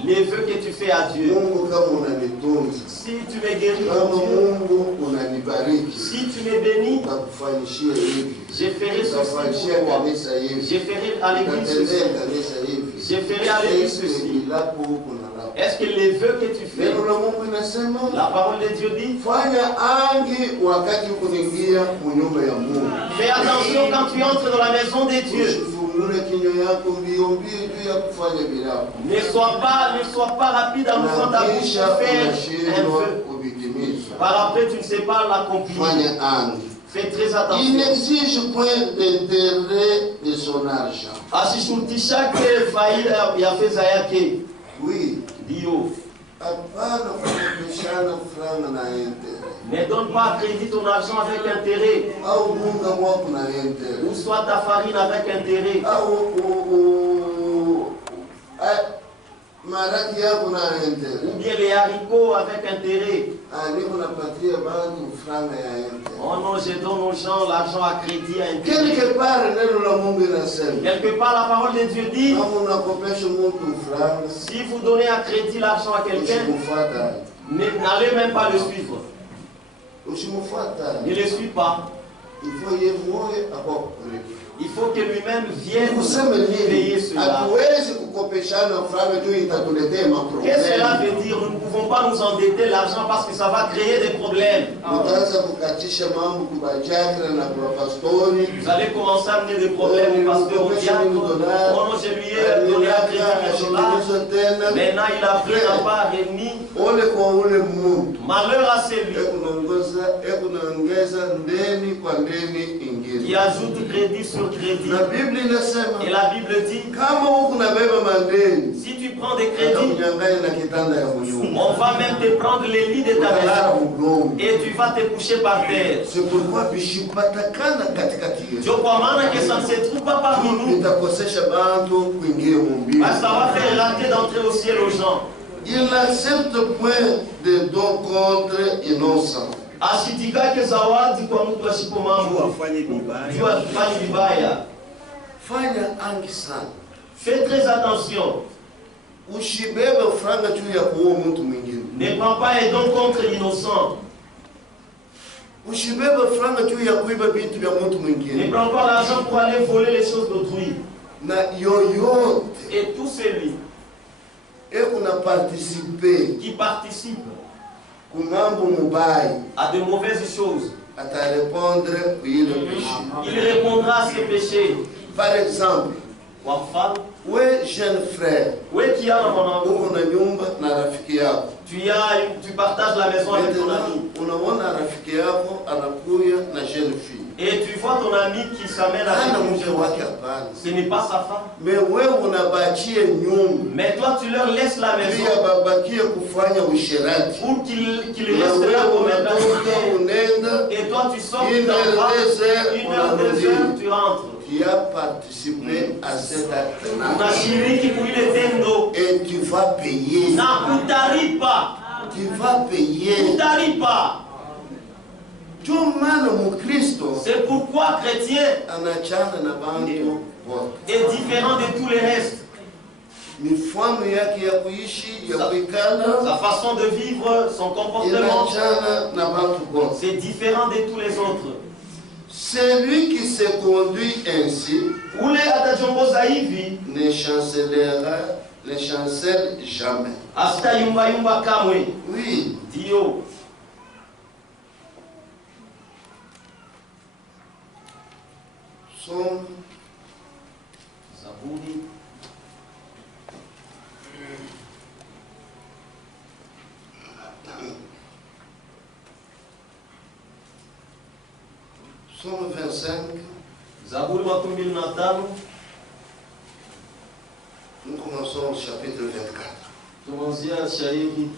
Les vœux que tu fais à Dieu. Mungu kama unanitunza, Si tu me guéris, kama mon Dieu, Mungu unanibariki, si tu me bénis, utakufanyishia hivi, je ferai ceci utafanyishia pour toi. kanisa hivi, Je ferai à l'église utatendea ceci. kanisa hivi. Je ferai à l'église ceci. Ilapo huko na lapo. Est-ce que les vœux que tu fais, Neno la Mungu inasema la parole de Dieu dit, fanya angi wakati kuingia munyumba ya Mungu. fais attention quand tu entres dans la maison de Dieu. Usifungule kinywa yako mbio mbio juu ya kufanya vilapo. Ne sois pas rapide à ouvrir ta bouche Na pour kisha faire un unashindwa vœu. kuvitimiza. Par après, tu ne sais pas l'accomplir. Fanya angi. Fais très Il attention. n'exige point d'intérêt de son argent. Asishurutishake faida ya fedha yake. Oui. Dio. Hapana kukopeshana franga na intérêt. Ne donne pas crédit ton argent avec intérêt. Au munga wako na intérêt. Ou soit ta farine avec intérêt. Maraki yako na intérêt. Ou bien les haricots avec intérêt. Niko napatia bantu franga ya intérêt. Oh non, je donne aux gens l'argent à crédit à intérêt. Quelque part neno la Mungu inasema. Quelque part, la parole de Dieu dit, Kama unakopesha mtu franga, si vous donnez à crédit l'argent à quelqu'un, usimfuata. n'allez même pas le suivre. Usimfuata. Ne le suis pas. Il faut yeye moyo akakuripa. Il faut que lui-même vienne Kusema payer nini? cela. Hatuwezi kukopeshana franga tu itatuletea Qu'est-ce que cela maproblème. veut dire? Nous ne pouvons pas nous endetter l'argent parce que ça va créer des problèmes. Utaanza kukatisha mambo kubajaka na kwa pastori. Vous allez commencer à amener des problèmes au pasteur, au diacre. Oh non, je lui ai donné à crédit $1. Maintenant, il a pris la part et mis. Ole kwa ule Mungu. Malheur à celui Ekunaongeza ndeni kwa ndeni ingine. qui ajoute crédit sur crédit. Na Biblia inasema Et la Bible dit, kama huku nabeba mandeni, si tu prends des crédits, atakunyang'anya na kitanda ya munyumba. on va même te prendre les lits de ta Utalala maison mudongo. et tu vas te coucher par terre. C'est pourquoi bishipatakana katikati yetu. Je crois maintenant que ça ne se trouve pas parmi nous. Itakosesha bantu kuingia mumbili. Parce que ça va faire rater d'entrer au ciel aux gens. Il n'accepte point de dons contre innocents. Asitikake zawadi kwa mtu asipo mambo. Wafanye vibaya. Jua afanye vibaya. Fanya angi sana. Fais très attention. Ushibebe franga juu ya kuua mtu mwingine. Ne prends pas un don contre l'innocent. Ushibebe franga juu ya kuiba vitu vya mtu Ne mwingine. prends pas l'argent pour aller voler les choses d'autrui. Na yoyote Et tout celui kuna participer qui participe kumambo mubaya à de mauvaises choses il répondra à ses péchés. Par exemple, Oui, jeune frère, tu partages la maison avec ton ami. Et tu vois ton ami qui s'amène avec une jeune femme. Ce n'est pas sa femme. Mais toi tu leur laisses la maison pour qu'ils restent là pour mettre la. Et toi tu sors, tu t'en vas, 1 heure, 2 heures, tu rentres. Qui a participé à cet acte-là. Et tu vas payer. Tu vas payer. C'est pourquoi chrétien est différent de tous les restes. Sa façon de vivre, son comportement, c'est différent de tous les autres. Celui qui se conduit ainsi ne chancelle jamais. Oui. Somme. Zaburi. Somme 25. Zaburi makumi mbili na tano. Nous commençons au chapitre 24. Tunaanzia shairi.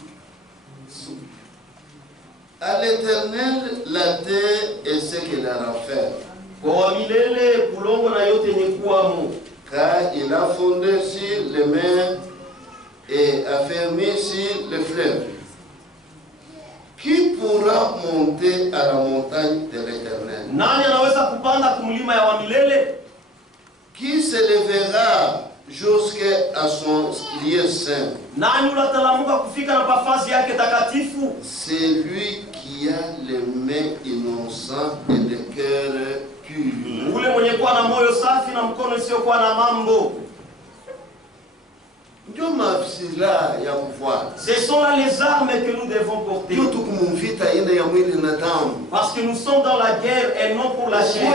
À l'Éternel la terre et ce qu'elle a fait. Car il a fondé sur les mers et a fermé sur les fleuves. Qui pourra monter à la montagne de l'Éternel? Qui se lèvera jusqu'à son lieu saint? C'est lui qui a les mains innocentes et le cœur pur. Ce sont là les armes que nous devons porter. Parce que nous sommes dans la guerre et non pour la chair.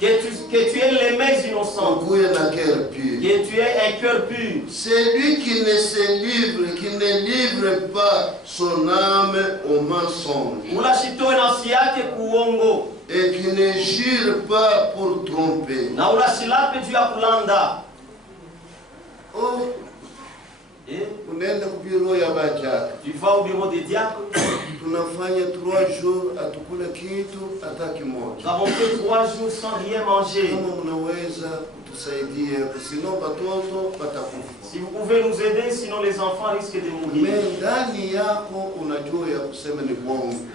Que tu aies les mains innocentes. Que tu aies un cœur pur. Celui qui ne livre pas son âme au mensonge. Et qui ne jure pas pour tromper. Oh, tu vas au bureau des diacres. Nous avons fait 3 jours sans rien manger. Si vous pouvez nous aider, sinon les enfants risquent de mourir.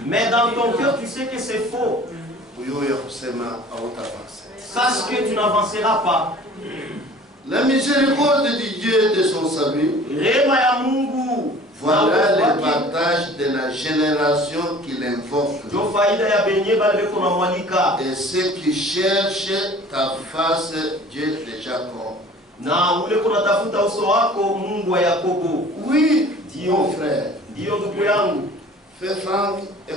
Mais dans ton cœur, tu sais que c'est faux. Sache que tu n'avanceras pas. La miséricorde de Dieu et de son salut. Voilà le partage de la génération qu'il invoque. Et ceux qui cherchent ta face, Dieu de Jacob. Oui, mon frère. Fais Franck et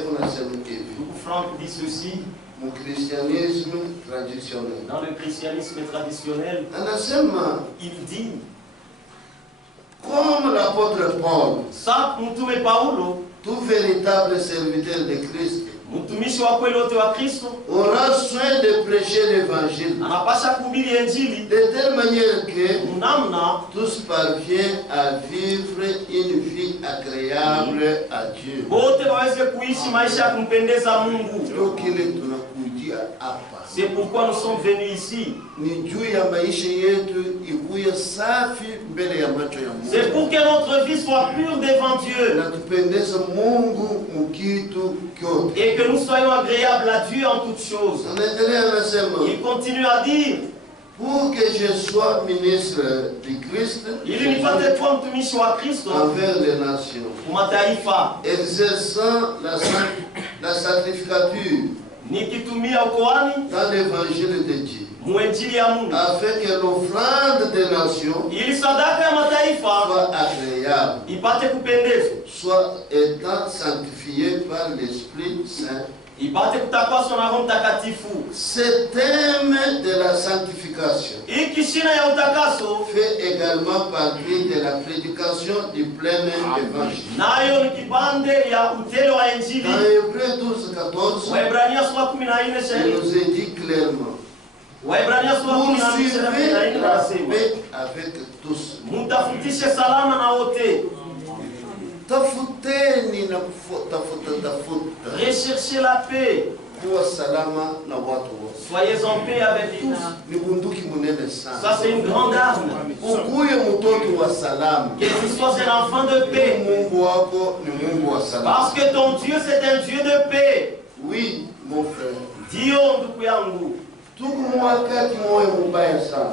Franck dit ceci. Mon christianisme traditionnel. Dans le christianisme traditionnel, il dit, comme l'apôtre Paul, tout véritable serviteur de Christ aura soin de prêcher l'évangile de telle manière que tous parviennent à vivre une vie agréable à Dieu. C'est pourquoi nous sommes venus ici. C'est pour que notre vie soit pure devant Dieu. Et que nous soyons agréables à Dieu en toutes choses. Il continue à dire, pour que je sois ministre du Christ envers les nations, exerçant la sacrificature dans l'évangile de Dieu, afin que l'offrande des nations soit agréable agréable, soit étant sanctifié par l'Esprit Saint. Ce thème de la sanctification fait également partie de la prédication du plein évangile. Dans Hébreux 12-14, il nous est dit clairement: poursuivez la paix avec tous. Recherchez la paix. Soyez en paix avec tous. Ça, c'est une grande arme. Que tu sois un enfant de paix. Parce que ton Dieu, c'est un Dieu de paix. Oui, mon frère.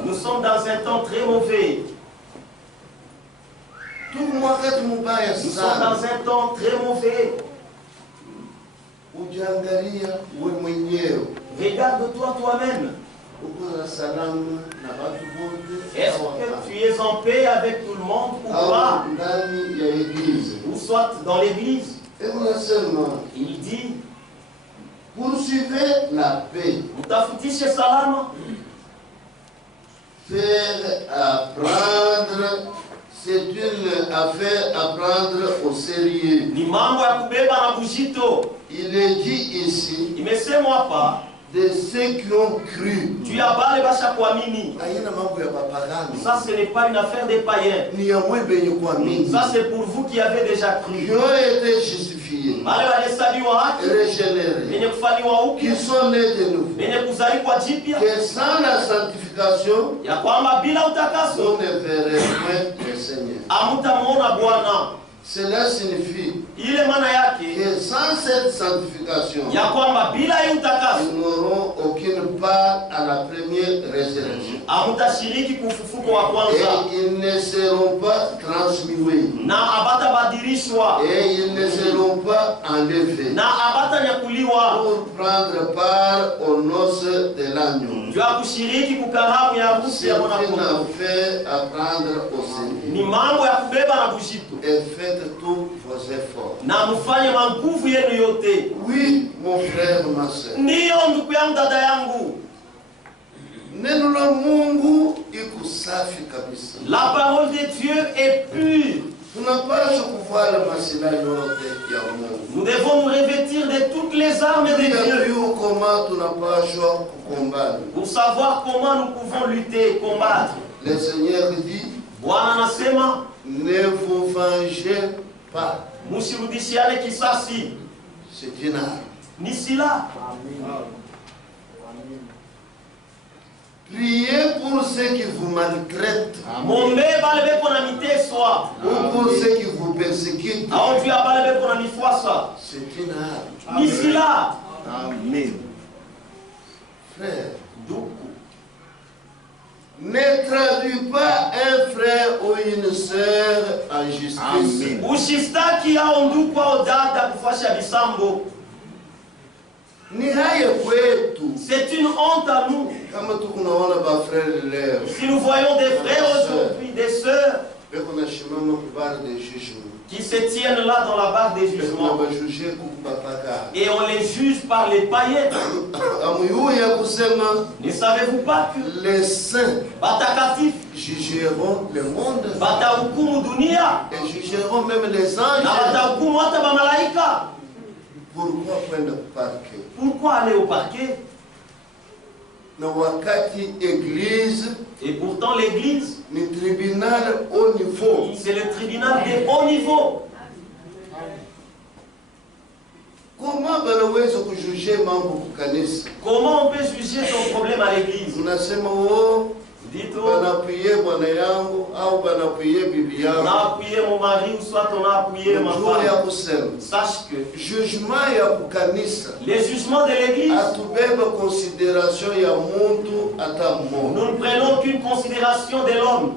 Nous sommes dans un temps très mauvais. Nous sommes dans un temps très mauvais. Regarde-toi toi-même. Est-ce que tu es en paix avec tout le monde ou pas? Ou soit dans l'église. Il dit: poursuivez la paix. Faire apprendre, c'est une affaire à prendre au sérieux. Il est dit ici de ceux qui ont cru. Ça, ce n'est pas une affaire des païens. Ça, c'est pour vous qui avez déjà cru. Qui ont été justifiés, régénérés, qui sont nés de nouveau. Que sans la sanctification, on ne verrait point le Seigneur. Cela signifie que sans cette sanctification, ils n'auront aucune part à la première résurrection. Et ils ne seront pas transmués. Et ils ne seront pas enlevés pour prendre part aux noces de l'agneau. C'est une affaire à prendre au Seigneur. Et faites tous vos efforts. Oui, mon frère, ma soeur. La parole de Dieu est pure. Nous devons nous revêtir de toutes les armes de Dieu pour savoir comment nous pouvons lutter, combattre. Le Seigneur dit: ne vous vengez pas. C'est une arme. Priez pour ceux qui vous maltraitent, ou pour ceux qui vous persécutent. C'est une arme. Amen. Frère, ne traduis pas un frère ou une sœur en justice. C'est une honte à nous. Si nous voyons des frères aujourd'hui, des sœurs qui se tiennent là dans la barre des jugements et on les juge par les païens. Ne savez-vous pas que les saints jugeront le monde et jugeront même les anges? Pourquoi prendre le parquet? Pourquoi aller au parquet? Et pourtant l'église, c'est le tribunal de haut niveau. Comment on peut juger ton problème à l'église? Dites-vous, on a appuyé mon mari ou soit on a appuyé ma femme. Sache que les jugements de l'église, nous ne prenons aucune considération de l'homme.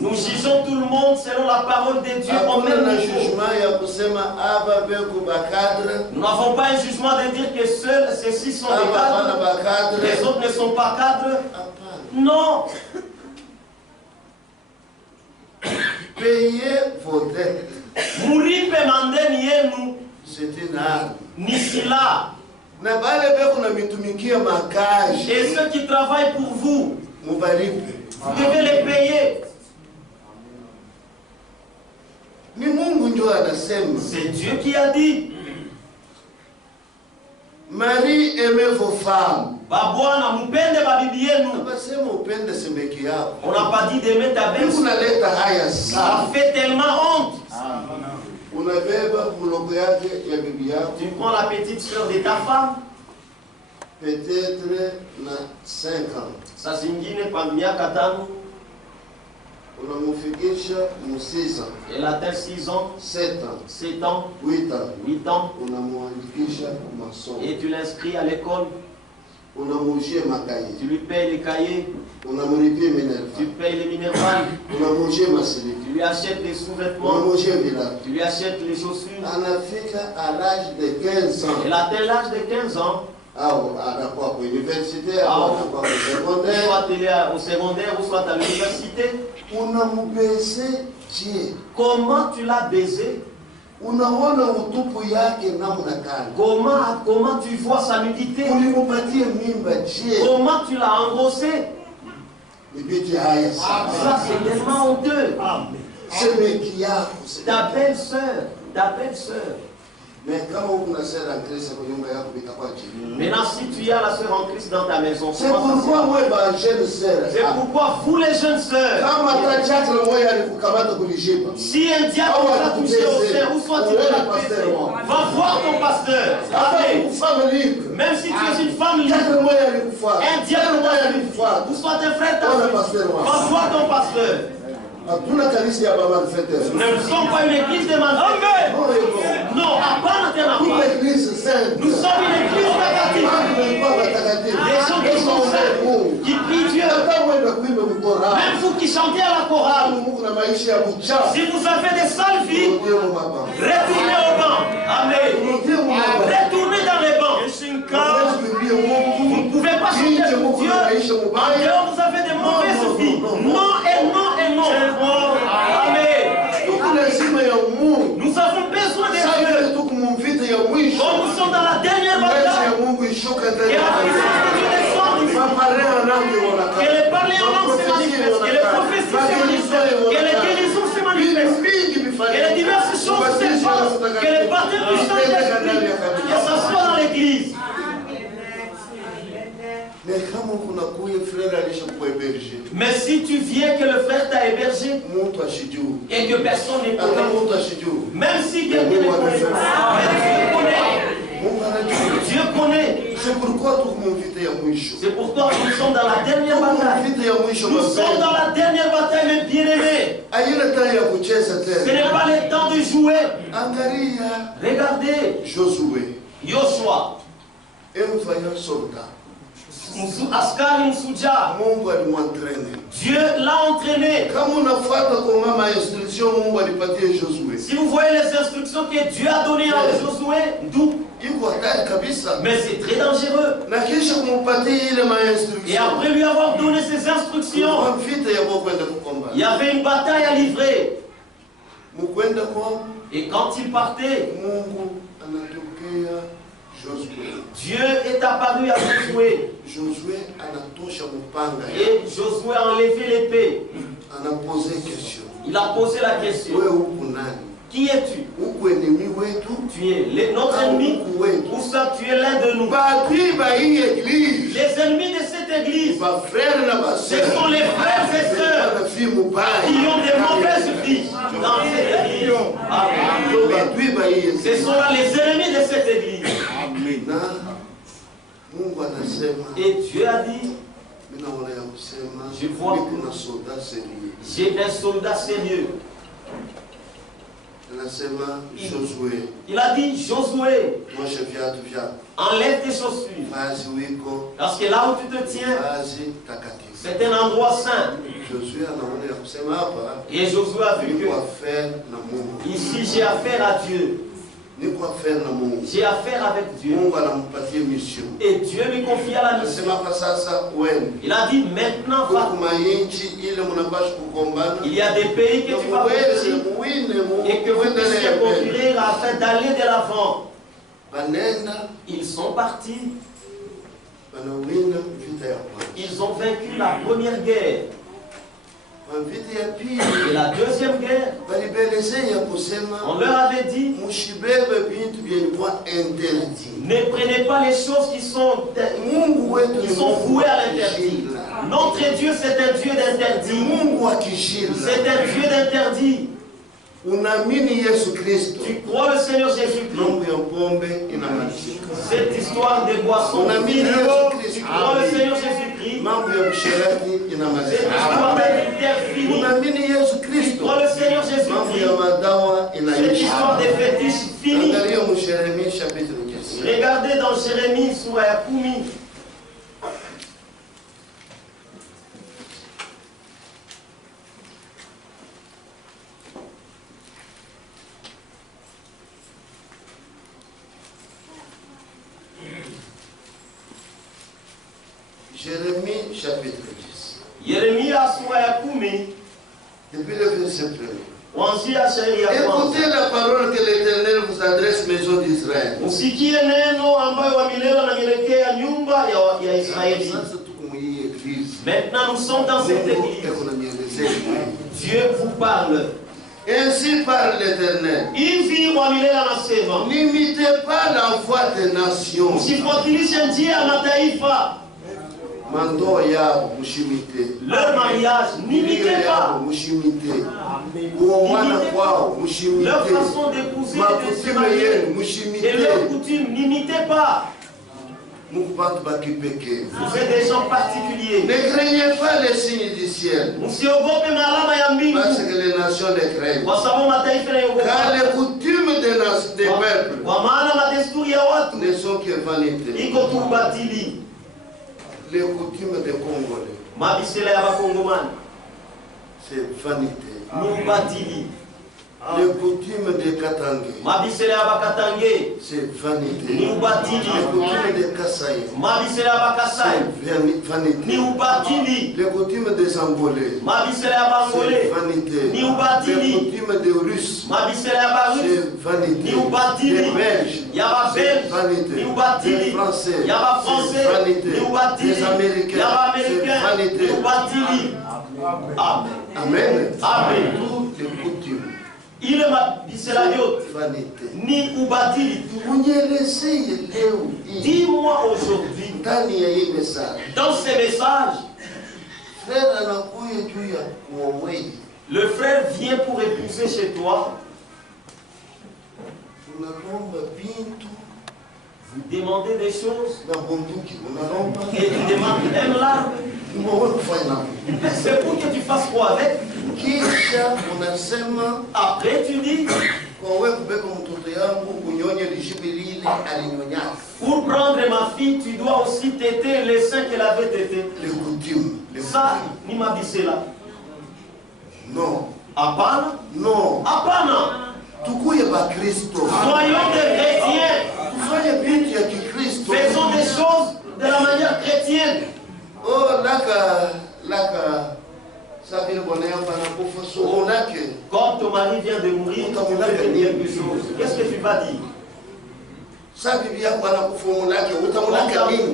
Nous jugeons tout le monde selon la parole de Dieu au même niveau. Nous n'avons pas un jugement de dire que seuls ceux-ci sont des cadres, les autres ne sont pas cadres. Non. Payez vos dettes. Muripe mandeni yenu C'est une arme. ni silaha. Na bale beko na mitumikia makazi. Et ceux qui travaillent pour vous, Mubalipe. vous devez les payer. Ni Mungu ndio anasema. C'est Dieu qui a dit. Marie, aimez vos femmes. Babwana mupende babibi yenu. Abasema upende semeki yako. On n'a pas dit d'aimer ta belle-sœur. Unaleta haya Ça sana. fait tellement honte. Unabeba buloko yake ya bibi yako. Tu prends la petite sœur de ta femme. Peut-être na 5 ans. Saa zingine kwa miaka 5 Unamufikisha mu 6 ans. elle atteint 6 ans, 7 ans. 7 ans, 8 ans. 8 ans, Unamuandikisha masomo. et tu l'inscris à l'école, Unamujie makaye. tu lui payes les cahiers, Unamulipia tu minerva. payes les minérales, Unamujie masiliki. tu lui achètes les sous-vêtements, Unamujie vilato. tu lui achètes les chaussures. Anafika à l'âge de 15 ans. Elle atteint l'âge de 15 ans, Au anakuwa kwa universite au anakuwa kwa secondaire. soit elle est au secondaire ou soit à l'université. Unamubeze je? Comment tu l'as baisé? Unaona utupu yake namna gani? Comment tu vois sa nudité? Ulimupatia mimba je? Comment tu l'as engrossé? Ibiti haya Ça sana. c'est tellement honteux. Semeki yako. Ta belle-sœur, ta belle-sœur. Mais kama una sera Kristo kwa nyumba yako itakuwa chini. Maintenant, si tu as la sœur en Christ dans ta maison, C'est pourquoi moi ba jeune sœur. c'est pourquoi vous les jeunes sœurs, Kama tajaka moya alikukamata kulishiba. si un diable t'a touché au sein, ou soit tu te l'as baisé, va voir ton pasteur. Amen. Même si tu es une femme libre, un diable t'a touché, ou soit un frère t'a touché, va voir ton pasteur. Nous ne sommes pas une église de malfaiteurs. Non, à part Nous sommes une église sainte. Nous sommes une église négative. Les gens qui sont saints, qui prient Dieu. Même vous qui chantez à la chorale, si vous avez des sales vies, retournez au banc. Amen. Retournez dans les bancs. Vous ne pouvez pas chanter pour Dieu. En dehors, vous avez des mauvaises vies. Non et non et non. Amen. Nous avons besoin de Dieu. Comme nous sommes dans la dernière bataille, que la puissance de Dieu descende ici. Que les parler en langue se manifestent. Que les prophéties se manifestent. Que les guérisons se manifestent. Que les diverses choses se passent. Que les baptêmes du Saint-Esprit. Que ça soit dans l'église. Mais si tu viens que le frère t'a hébergé et que personne ne connaît, même si quelqu'un ne connaît pas, Dieu connaît. C'est pourquoi nous sommes dans la dernière bataille. Nous sommes dans la dernière bataille, mes bien-aimés. Ce n'est pas le temps de jouer. Regardez Joshua. Askari Msuja. Dieu l'a entraîné. Si vous voyez les instructions que Dieu a données à Josué, d'où? Mais c'est très dangereux. Et après lui avoir donné ces instructions, il y avait une bataille à livrer. Et quand il partait, Dieu est apparu à Josué. Et Josué a enlevé l'épée. Il a posé la question. Qui es-tu? Tu es notre ennemi ou ça tu es l'un de nous? Les ennemis de cette église, ce sont les frères et sœurs qui ont des mauvaises vies dans cette église. Amen. Ce sont là les ennemis de cette église. Et Dieu a dit, je vois que j'ai des soldats sérieux. Il a dit, Josué, enlève tes chaussures. Parce que là où tu te tiens, c'est un endroit saint. Et Josué a vu que ici j'ai affaire à Dieu. J'ai affaire avec Dieu. Et Dieu lui confia la mission. Il a dit maintenant, il y a des pays que tu vas conquérir et que vous puissiez conquérir afin d'aller de l'avant. Ils sont partis. Ils ont vaincu la première guerre. Et la deuxième guerre, on leur avait dit, ne prenez pas les choses qui sont vouées à l'interdit. Notre Dieu, c'est un Dieu d'interdit. C'est un Dieu d'interdit. Tu crois le Seigneur Jésus-Christ. Cette histoire des boissons, tu crois le Seigneur Jésus-Christ. Cette histoire d'adultère finie. Tu crois le Seigneur Jésus-Christ. Cette histoire des fétiches finie. Regardez dans Jérémie, Sourate Kumi. Jérémie chapitre 10. Jérémie a Sourate Kumi. Depuis le verset 1. Écoutez la parole que l'Éternel vous adresse, maison d'Israël. Maintenant nous sommes dans cette église. Dieu vous parle. Ainsi parle l'Éternel. N'imitez pas la voix des nations. Leur mariage, n'imitez pas. Leur façon d'épouser et leur coutume, n'imitez pas. Vous êtes des gens particuliers. Ne craignez pas les signes du ciel. Parce que les nations les craignent. Car les coutumes des peuples ne sont que vanité. Les coutumes des Congolais, c'est vanité. Les coutumes des Katangé, c'est vanité. Les coutumes des Kassaï, c'est vanité. Les coutumes des Angolais, c'est vanité. Les coutumes des Russes, c'est vanité. Les Belges, c'est vanité. Les Français, c'est vanité. Les Américains, c'est vanité. Amen. Amen. Toutes les coutumes. Ni ubatili. Dis-moi aujourd'hui, dans ces messages, le frère vient pour épouser chez toi. Vous demandez des choses et tu demandes même l'arme. C'est pour que tu fasses quoi avec? Après tu dis, pour prendre ma fille, tu dois aussi téter les seins qu'elle avait tétés. Ça, ni m'a dit cela. Non. Apana? Non. Apana. Soyons des chrétiens. Faisons des choses de la manière chrétienne. Oh, quand ton mari vient de mourir, tu vas dire quelque chose. Qu'est-ce que tu vas dire? Quand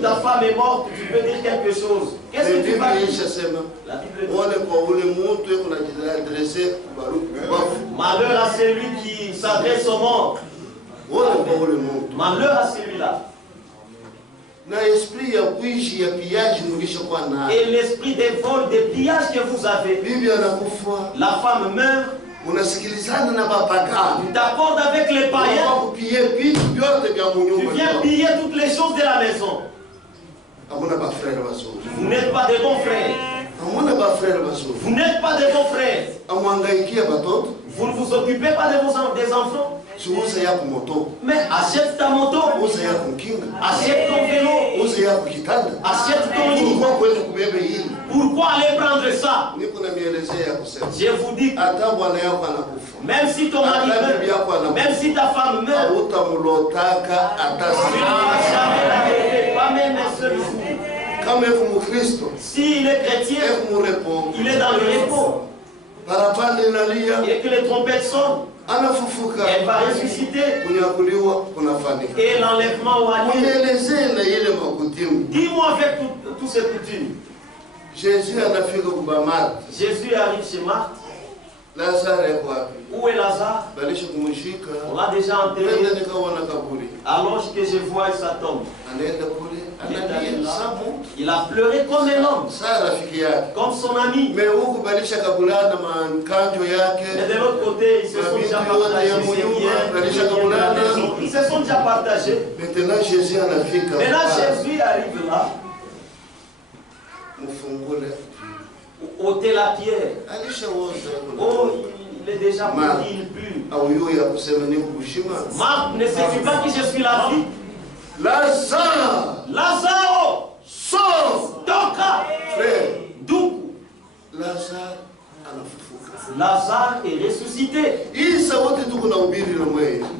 ta femme est morte, tu peux dire quelque chose. Qu'est-ce que tu vas dire? La Bible dit. Malheur à celui qui s'adresse aux morts. Malheur à celui-là. Et l'esprit des vols, des pillages que vous avez. La femme meurt. Tu t'accordes avec les païens. Tu viens piller toutes les choses de la maison. Vous n'êtes pas des bons frères. Vous n'êtes pas des bons frères. Vous ne vous occupez pas des enfants. Mais achète ta moto. Achète ton vélo. Achète ton lit. Pourquoi aller prendre ça? Je vous dis, même si ton mari meurt, même si ta femme meurt, tu ne vas jamais la regretter, pas même un seul jour. S'il est chrétien, il est dans le repos. Et que les trompettes sonnent, elle va ressusciter. Et l'enlèvement va aller. Dis-moi avec toutes ces coutumes. Jésus arrive chez Marthe. Où est Lazare? On l'a déjà enterré. Alors que je vois sa tombe. Il a pleuré comme un homme, comme son ami. Mais de l'autre côté, ils se sont déjà partagés ses biens. Ils se sont déjà partagés. Maintenant Jésus arrive là. Ôtez la pierre. Oh, il est déjà mort, il pue. Marc, ne sais-tu pas que je suis la vie? Lazare, sors, toka, d'où? Lazare est ressuscité.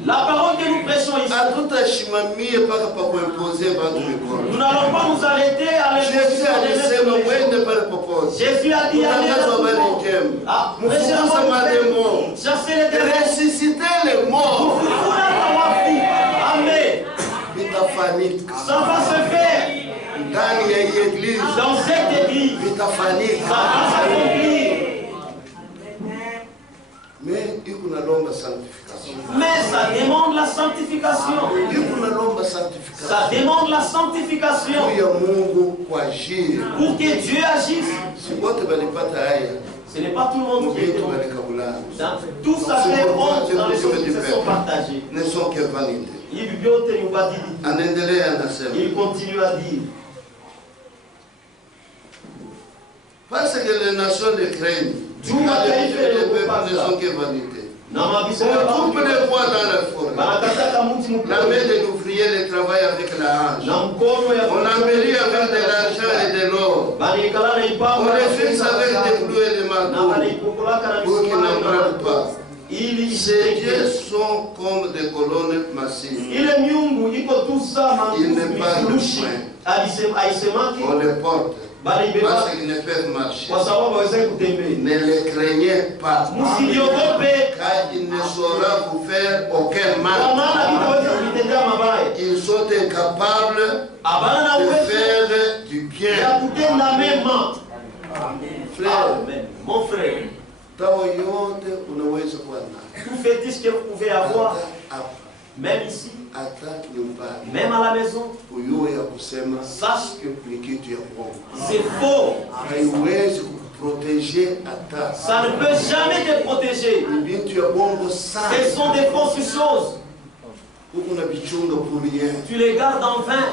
La parole que nous prêchons ici, nous n'allons pas nous arrêter à Jésus a dit chasser les démons, ressusciter les morts. Amen. Ça va se faire dans cette église. Ça va s'accomplir. Mais ça demande la sanctification. Ça demande la sanctification. Pour que Dieu agisse. Ce n'est pas tout le monde qui est dans tout ça fait honte dans les choses qui se sont partagées. Il continue à dire. Parce que les nations le craignent. On coupe les bois dans la forêt. La main de l'ouvrier les travaille avec la hanche. On embellit avec de l'argent et de l'or. On les fixe avec des clous et des marteaux pour qu'ils n'empruntent pas. Ces dieux sont comme des colonnes massives. Ils ne parlent point. On les porte. Parce qu'ils ne peuvent marcher. Ne les craignez pas. Car ils ne sauront vous faire aucun mal. Ils sont incapables de faire du bien. Frère, mon frère, tout fétiche que vous pouvez avoir, même ici, même à la maison, sache que c'est faux. Ça ne peut jamais te protéger. Ce sont des fausses choses. Tu les gardes en vain.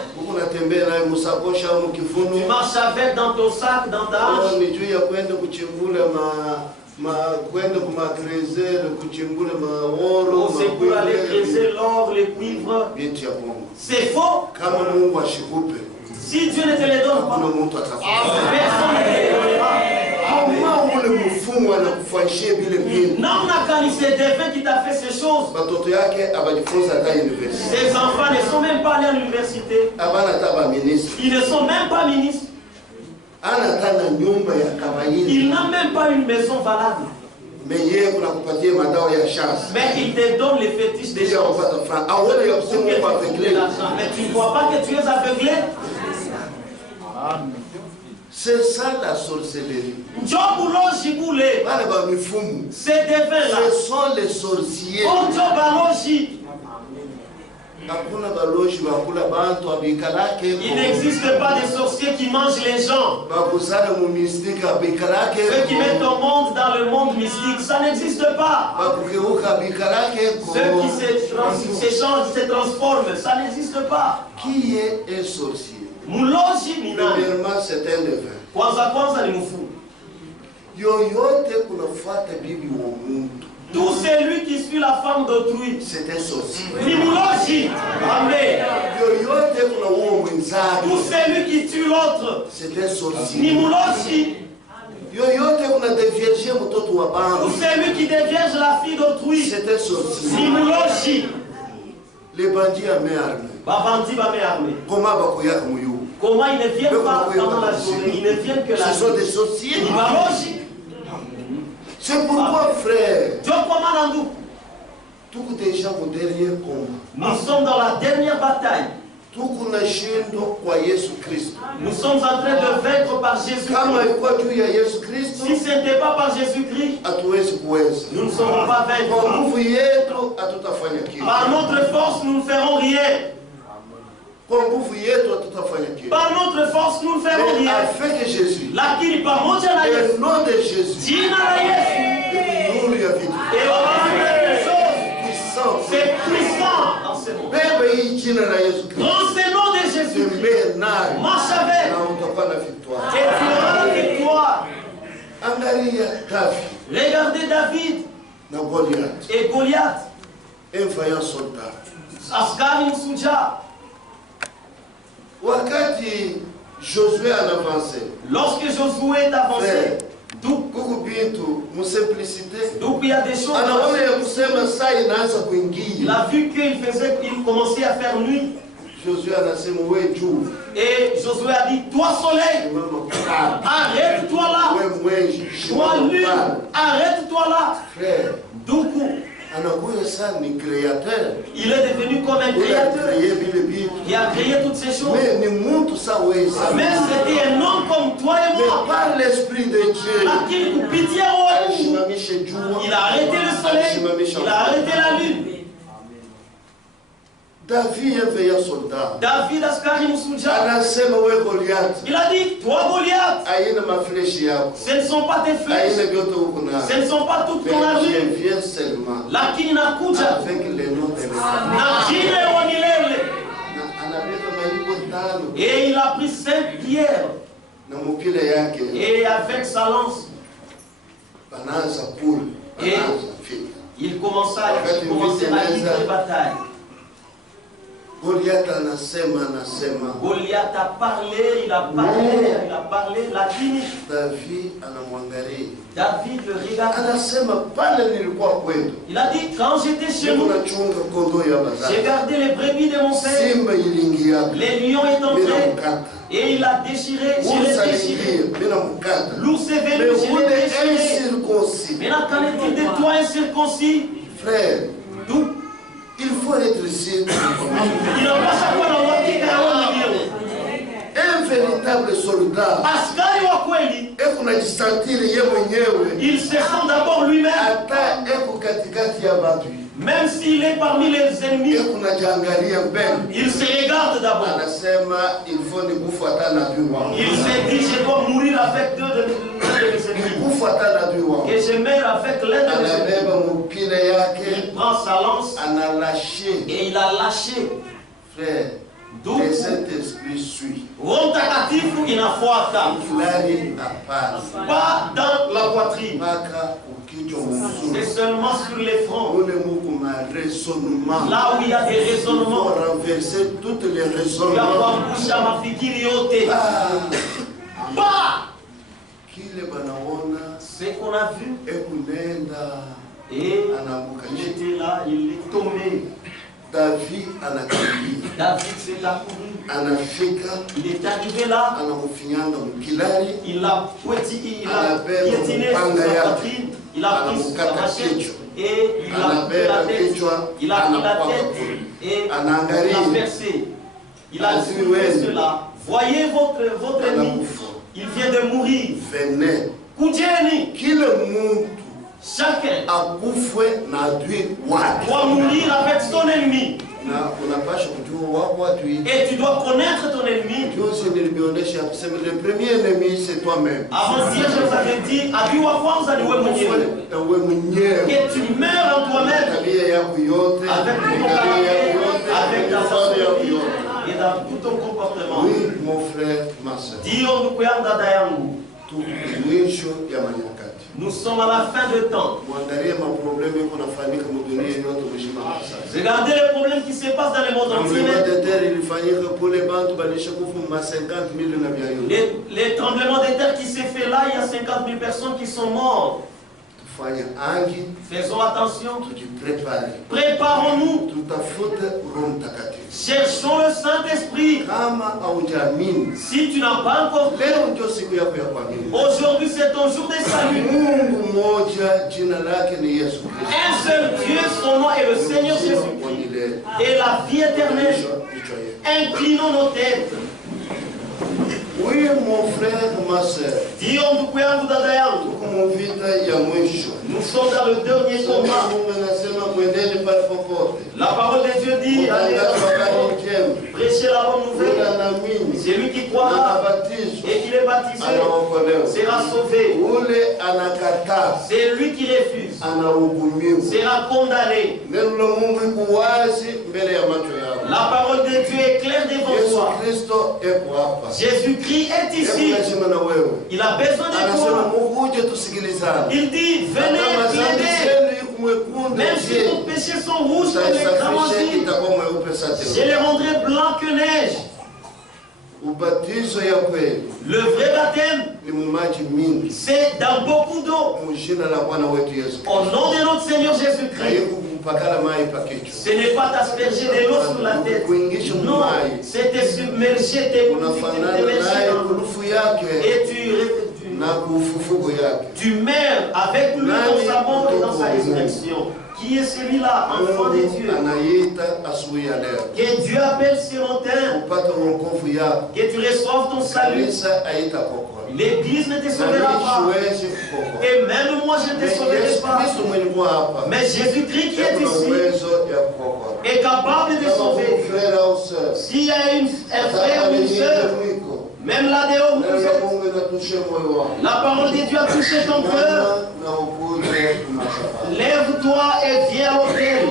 Tu marches avec dans ton sac, dans ta hanche. C'est pour aller creuser l'or, les cuivres. C'est faux. Si Dieu ne te les donne pas, personne ne te les donnera. C'est Dieu qui t'a fait ces choses. Ses enfants ne sont même pas allés à l'université. Ils ne sont même pas ministres. Il n'a même pas une maison valable. Mais il te donne les fétiches des gens. Mais tu ne vois pas que tu es aveuglé. C'est ça la sorcellerie. C'est des vins là. Ce sont les sorciers. Il n'existe pas de sorciers qui mangent les gens. Ceux qui mettent au monde dans le monde mystique, ça n'existe pas. Ceux qui se transforment, ça n'existe pas. Qui est un sorcier? Premièrement, c'est un devin. Tout celui qui suit la femme d'autrui, c'est un sorcier. Nimuloshi. Amen. Yoyote kuna uo mwenzake, Tout celui qui tue l'autre, c'est un sorcier. Nimuloshi. Yoyote kuna devierge mtoto wa Tout bantu, celui qui dévierge la fille d'autrui, c'est un sorcier. Nimuloshi. Les bandits à main armée, Bavandi va m'armer. comment bakoyaka muyo? Comment ils ne viennent pas pendant la journée, ils ne viennent que la Ce sont nuit. des sorciers. Nimuloshi. C'est pourquoi, frère, Dieu commande en nous. tout déjà au dernier combat. Nous sommes dans la dernière bataille. Tout kuna shindo kwa Yesu Kristo. Nous sommes en train de vaincre par Jésus. Kama ilikuwa juu ya Yesu Kristo, Si ce n'était pas par Jésus-Christ, hatuwezi kuweza. nous ne serons pas Kwa vaincus. nguvu yetu hatutafanya kitu. Par notre force, nous ne ferons rien. Kwa nguvu yetu hatutafanya kitu. Par notre force, nous ne ferons Mais rien. avec Jésus, Lakini pamoja na Yesu, le nom de Jésus, jina la Yesu, nuru ya vitu, et on va faire des choses. puissance. C'est puissant dans ce monde. Beba hii jina la Yesu Kristo. Dans ce nom de Jésus, Tembea nayo marche avec na utakuwa na victoire. et tu auras la victoire. Angalia David Regardez David na Goliath, et Goliath. un vaillant soldat. Askari msuja. Wakati Josué anavancé, Lorsque Josué est avancé, kuku bintu mu simplicité, donc il y a des choses. anaona ya kusema saa inaanza Il kuingia. a vu qu'il commençait à faire nuit. Josué anasema wewe juu, Et Josué a dit, toi soleil, simama kukaa. arrête-toi là. Wewe mwezi, Toi simama lune, kukaa. arrête-toi là. Frère, Donc, anakuya sana ni créateur. il est devenu comme un Il a créateur. créé vile vitu. Il a créé toutes ces choses. Mais ni mtu sawa wewe sana. Mais c'était un homme comme toi et Mais moi. par l'esprit de Dieu, Lakini kupitia roho, alisimamisha jua, il a arrêté le soleil, il a arrêté la lune. David un vaillant soldat. David askari msuja, Anasema wewe Goliath, il a dit, toi Goliath, haina mafleshi yako, ce ne sont pas tes flèches, haina vyote huko na. ce ne sont pas toutes ton Mais armure. je viens seulement Lakini nakuja avec le nom de l'État. na jina wa milele. Na anabeba maiko tano Et il a pris 5 pierres na mpira yake, et avec sa lance, banaanza kula, banaanza vita. il commença à livrer bataille. Goliath anasema, Goliath a parlé, il a parlé, lakini David anamwangalia. David le regarde. Anasema pale nilikuwa kwetu, Il a dit, quand j'étais chez niko nous, nachunga kondoo ya j'ai bazari. gardé les brebis de mon père. Simba iliingia, Les lions est bila entré mkata. et il a déchiré, je Musa l'ai déchiré. aliingia, bila mkata. L'ours est Mais venu, je vous l'ai êtes déchiré. incirconcis. Maintenant, qu'en est-il de toi, incirconcis? Frère, Donc, il faut être circoncis. il n'a pas chaque fois dans votre Un véritable soldat, askari wa kweli, eko najisantiri ye mwenyewe, il se sent d'abord lui-même, hata eko katikati ya batu, même s'il est parmi les ennemis, eko najiangalia mbele. il se regarde d'abord. Anasema il faut nikufuata na adui wangu, Il s'est dit, je dois mourir avec deux de mes ennemis. nikufuata na adui wangu. Et je meurs avec l'un de mes ennemis. Anabeba mpira yake, Il prend sa lance analashe. et il a lâché. Frère, Donc, le Saint-Esprit suit. Roho Mtakatifu inafuata, Fulani hapana, pas dans la poitrine, mpaka ukichwa c'est mzuri. seulement sur les fronts, Ule Mungu ma raisonnement. là où il y a des Il faut raisonnements. renverser toutes les Ya raisonnements. kuangusha mafikiri yote. Bah! Kile banaona Ce qu'on a vu, ekunenda et anaanguka il chini. était là, il est tombé. David anakimbia, David s'est accouru, anafika, il est arrivé là, anamufinyanga mkilari, il a piétiné sa poitrine, il a pris sa machette et il a pris la tête, il a pris la tête et il a percé. Il a dit cela. Voyez votre ennemi, il vient de mourir. venez. Kujeni, Kila muntu chacun akufwe na adui wake. doit mourir avec son ennemi. Na unapasha kujua wako adui. Et tu dois connaître ton ennemi. Juzi nilionyesha kusema le premier ennemi c'est toi-même. Avant-hier, je vous avais dit, adui wa kwanza ni wewe mwenyewe. Na wewe mwenyewe. Que tu meurs en toi-même. Tabia yako yote, Avec ton tabia caractère, yako yote, avec ta mifano façon yako de vivre yote. et dans tout ton comportement. Oui, mon frère, ma soeur. Dio ndugu yangu, dada yangu, Nous sommes à la fin de temps. Regardez les problèmes qui se passent dans le monde entier. Les tremblements de terre qui s'est fait là, il y a 50 000 personnes qui sont mortes. Faisons attention. Préparons-nous. Cherchons le Saint-Esprit. Si tu n'as pas encore cru, aujourd'hui c'est ton jour de salut. Un seul Dieu, son nom est le Seigneur Jésus-Christ. Et la vie éternelle. Inclinons nos têtes. Oui, mon frère, ma soeur. Nous sommes dans le dernier combat. La parole de Dieu dit, prêchez la bonne nouvelle. Celui qui croira et qui est baptisé sera sauvé. Celui qui refuse sera condamné. La parole de Dieu est claire devant toi. Jésus-Christ est ici. Il a besoin de toi. Il dit, venez plaider. Même si vos péchés sont rouges comme les cramoisis, je les rendrai blancs que neige. Le vrai baptême, c'est dans beaucoup d'eau. Au nom de notre Seigneur Jésus-Christ. Ce n'est pas t'asperger de l'eau sur la tête. Non, c'est te submerger, et tu meurs avec lui dans sa mort et dans sa résurrection. Qui est celui-là, enfant de Dieu? Que Dieu appelle ce matin. Que tu reçoives ton salut. L'Église ne te sauvera pas. Et même moi je ne te sauverai pas. Mais Jésus-Christ qui est ici est capable de sauver. S'il y a un frère ou une soeur, même là-dedans, la parole de Dieu a touché ton cœur. Lève-toi et viens à l'autel.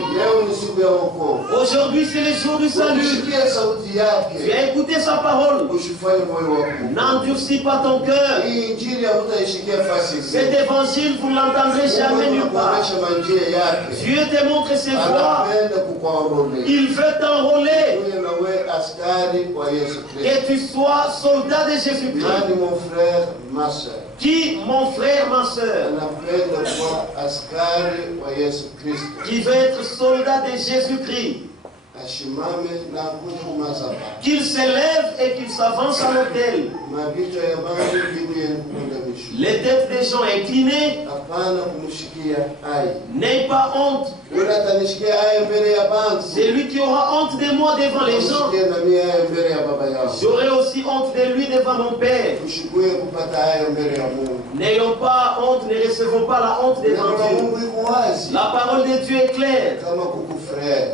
Aujourd'hui c'est le jour du salut. Tu as écouté sa parole. N'endurcis pas ton cœur. Cet évangile, vous ne l'entendrez jamais nulle part. Dieu te montre ses voies. Il veut t'enrôler. Et tu sois soldat de Jésus-Christ. Qui, mon frère, ma soeur, qui veut être soldat de Jésus-Christ, qu'il s'élève et qu'il s'avance à l'autel. Les têtes des gens inclinées, n'aie pas honte. C'est lui qui aura honte de moi devant les gens. J'aurai aussi honte de lui devant mon Père. N'ayons pas honte, ne recevons pas la honte devant Dieu. La parole de Dieu est claire.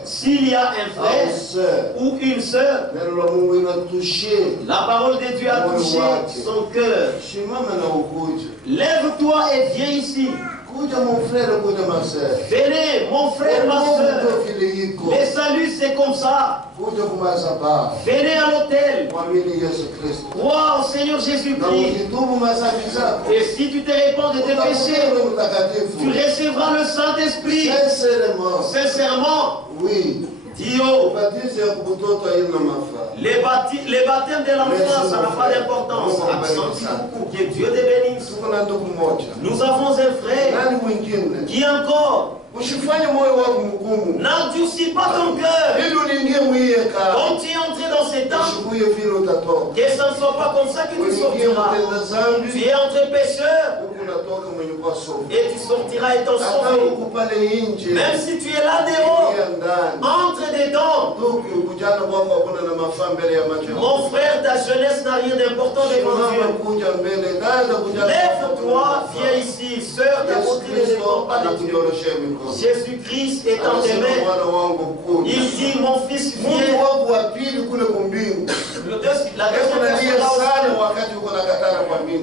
S'il y a un frère ou une sœur, la parole de Dieu a touché son cœur. Lève-toi et viens ici. Venez, mon frère, ma soeur. Le salut, c'est comme ça. Venez à l'autel. Crois au Seigneur Jésus-Christ. Et si tu te répands de tes péchés, tu recevras le Saint-Esprit. Sincèrement. Oui. Dio. Les baptêmes de l'enfant, ça n'a pas d'importance. Que Dieu te bénisse. Nous avons un frère qui encore n'endurcis pas ton cœur. Quand tu es entré dans ces temps, que ça ne soit pas comme ça que tu sortiras. Tu es entré pécheur et tu sortiras étant sauvé. Même si tu es là dehors, entre dedans. Mon frère, ta jeunesse n'a rien d'important devant Dieu. Lève-toi, viens ici, sœur, ta beauté ne dépend pas de Dieu. Jésus-Christ est en tes mains. Il dit, mon fils, viens.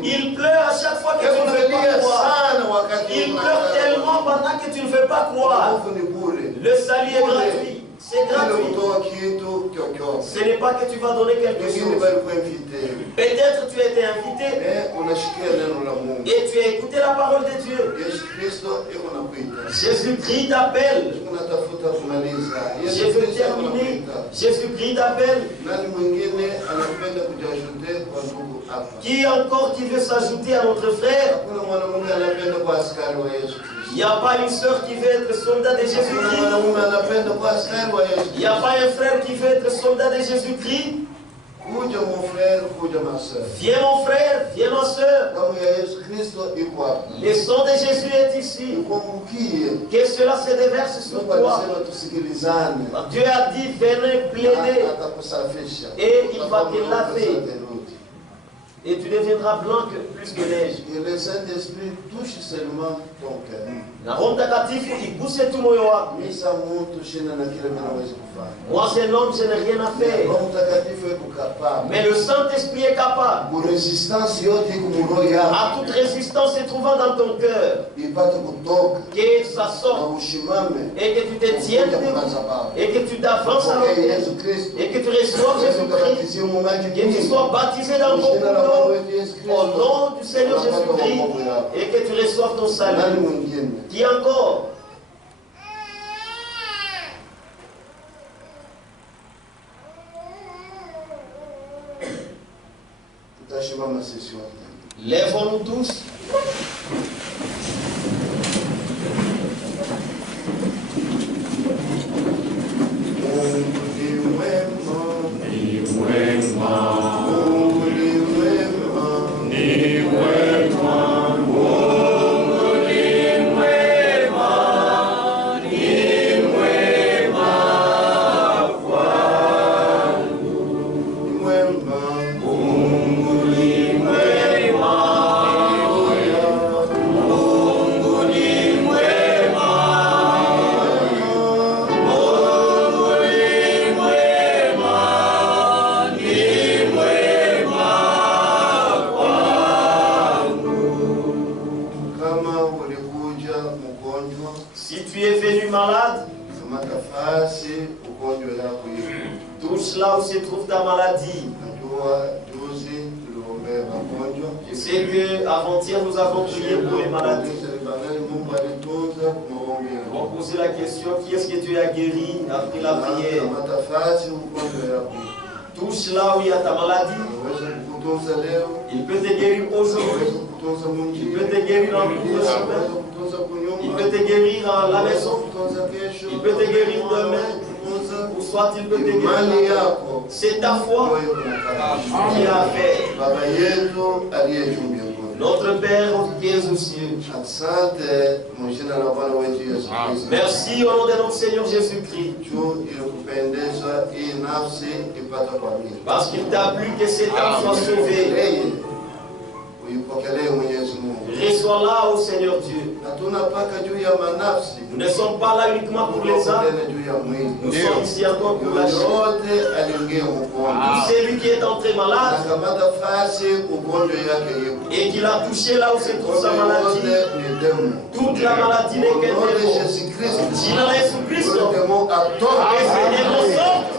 Il pleure à chaque fois que tu ne veux pas croire. Il pleure tellement pendant que tu ne veux pas croire. Le salut est gratuit. C'est gratuit. Ce n'est pas que tu vas donner quelque chose. Peut-être tu as été invité et tu as écouté la parole de Dieu. Jésus-Christ t'appelle. Je veux terminer. Jésus-Christ t'appelle. Qui encore qui veut s'ajouter à notre frère? Il n'y a pas une sœur qui veut être soldat de Jésus-Christ. Il n'y a pas un frère qui veut être soldat de Jésus-Christ. Viens mon frère, viens ma soeur. Le sang de Jésus est ici. Que cela se déverse sur toi. Dieu a dit, venez plaider. Et il va te laver. Et tu deviendras blanc plus que neige. Et le Saint-Esprit touche seulement ton cœur. Moi, c'est l'homme, je n'ai rien à faire. Mais le Saint-Esprit est capable. À toute résistance se trouvant dans ton cœur, que ça sorte et que tu te tiennes et que tu t'avances à l'autel et que tu reçoives Jésus-Christ, que tu sois baptisé dans ton nom au nom du Seigneur Jésus-Christ et que tu reçoives ton salut. Qui encore? Lèvons-nous tous. Si tu es venu malade, touche là où se trouve ta maladie. Je sais qu'avant-hier nous avons prié pour les maladies. On posait la question, qui est-ce que tu as guéri après la prière? Touche là où il y a ta maladie. Il peut te guérir aujourd'hui. Il peut te guérir en cours de chemin. Il peut te guérir à la maison. Il peut te guérir demain. Ou soit il peut te guérir. C'est ta foi qui a fait. Notre Père qui es aux cieux. Merci au nom de notre Seigneur Jésus-Christ. Parce qu'il t'a plu que cet âme soit sauvée. Reçois-la au Seignor Dieu. Nous ne sommes pas là uniquement pour les âmes. Nous sommes ici encore pour la chair. Tout celui qui est entré malade et qui l'a touché là où se trouve sa maladie, toute la maladie n'est qu'un démon. Si dans Jésus-Christ, que ces démons sortent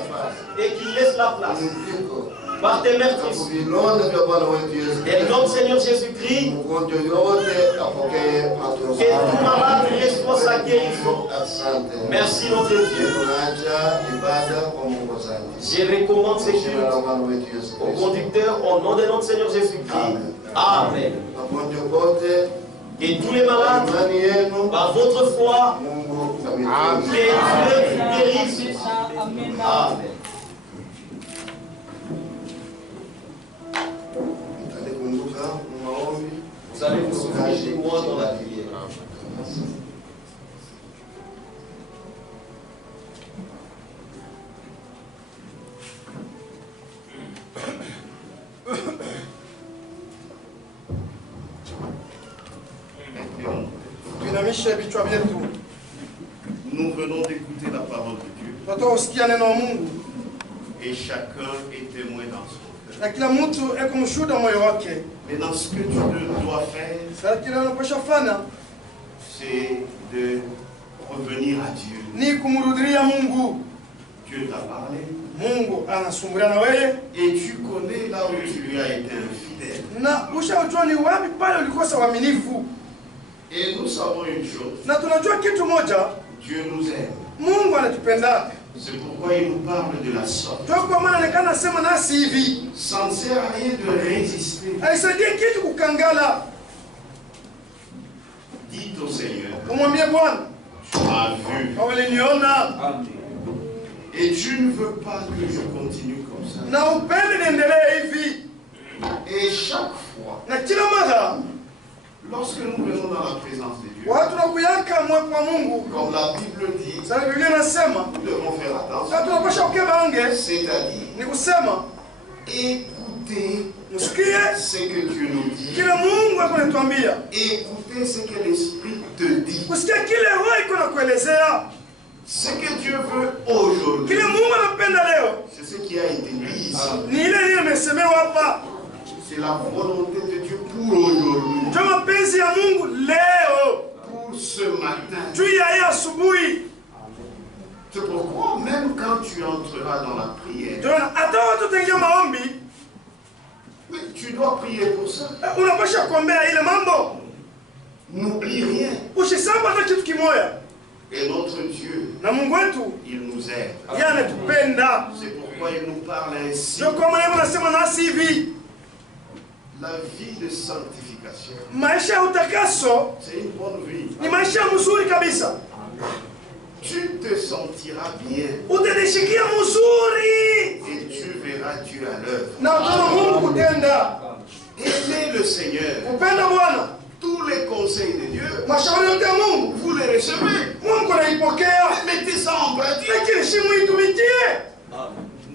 et qu'il laisse la place. Par tes meurtres, et donc Seigneur Jésus-Christ, que tout malade reçoit sa guérison. Merci notre Dieu. Je recommande ce culte au conducteur au nom de notre Seigneur Jésus-Christ. Amen. Et tous les malades, par votre foi, que Dieu vous guérisse. Amen. Vous allez vous souvenir de moi dans la prière. Nous venons d'écouter la parole de Dieu. Et chacun est témoin dans son cœur. Maintenant, ce que tu dois faire, c'est de revenir à Dieu. Dieu t'a parlé. Mungu anasumbulia na wewe. Et tu connais là où tu lui as été infidèle. Na ushajua ni wapi pale ulikosa uaminifu. Et nous savons une chose. Na tunajua kitu moja. Dieu nous aime. Mungu anatupenda. C'est pourquoi il nous parle de la sorte. Kwa maana anekana sema nasi hivi. Ça ne sert à rien de résister. Aisaidie kitu kukangala. Dites au Seigneur. Umwambie Bwana. Tu m'as vu. Awaliniona. Et tu ne veux pas que je continue comme ça. Na upende niendelee hivi. Et chaque fois, Na kila mara lorsque nous venons dans la présence de Dieu, watu nakuyaka mwe kwa Mungu. comme la Bible dit, Sasa Biblia inasema nous devons faire attention. na tunapaswa kukebange. C'est-à-dire, Ni kusema écoutez msikie ce que Dieu nous dit. kile Mungu akonatuambia. Écoutez ce que l'Esprit te dit. Kusikia kile Roho iko nakuelezea. Ce que Dieu veut aujourd'hui, Kile Mungu anapenda leo c'est ce qui a été dit ici. ni ile imesemewa hapa. C'est la volonté de Dieu pour aujourd'hui, Ndio mapenzi ya Mungu leo pour ce matin. juu ya hii asubuhi. C'est pourquoi même quand tu entreras dans la prière, Ndio hata watu tengia maombi mais tu dois prier pour ça. unapasha kuombea ile mambo. N'oublie rien. Usisahau hata kitu kimoja. Et notre Dieu, Na Mungu wetu il nous aime. yeye anatupenda. C'est pourquoi il nous parle ainsi. Ndio kwa maana anasema nasi hivi. La vie de sanctification, Maisha ya utakaso c'est une bonne vie. ni maisha mzuri kabisa. Tu te sentiras bien Utajisikia mzuri et tu verras Dieu à l'œuvre. na utaona Mungu kutenda. Aimez le Seigneur. Upenda Bwana. Tous les conseils de Dieu, Mashauri yote ya Mungu vous les recevez. Mungu anaipokea. Mettez ça en pratique. Lakini shimu itumikie.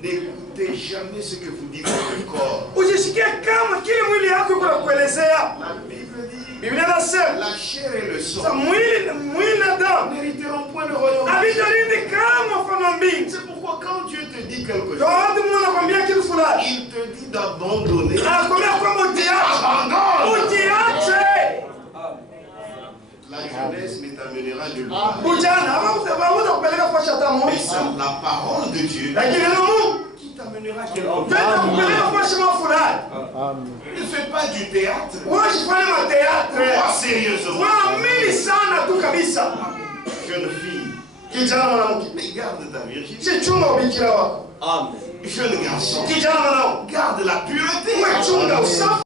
N'écoutez jamais ce que vous dit votre corps. Ujisikie kama kile mwili yako iko nakuelezea. La Bible dit, Biblia inasema la chair et le sa sang mwili na damu n'hériteront point le royaume. havitarudi kama ufalme wa mbingu. C'est pourquoi quand Dieu te dit quelque Ndio chose, watu Mungu anakwambia kitu fulani. il te dit d'abandonner. Anakwambia kwamba Abandonne. ujiache. La jeunesse ne t'amènera nulle part. Ujana hauta kupeleka kwa shetani. Mais c'est la parole de Dieu Lakini neno Mungu qui t'amènera quelque part. tena kupeleka kwa shimo fulani. Ne fais pas du théâtre. Wasifanye mateatre. Crois sérieusement. Waamini sana tu kabisa. Jeune fille, Kijana mwanamke, mais garde ta virginité. si chunga ubikira wako. Jeune garçon, Kijana mwanamke, garde la pureté. chunga usafi.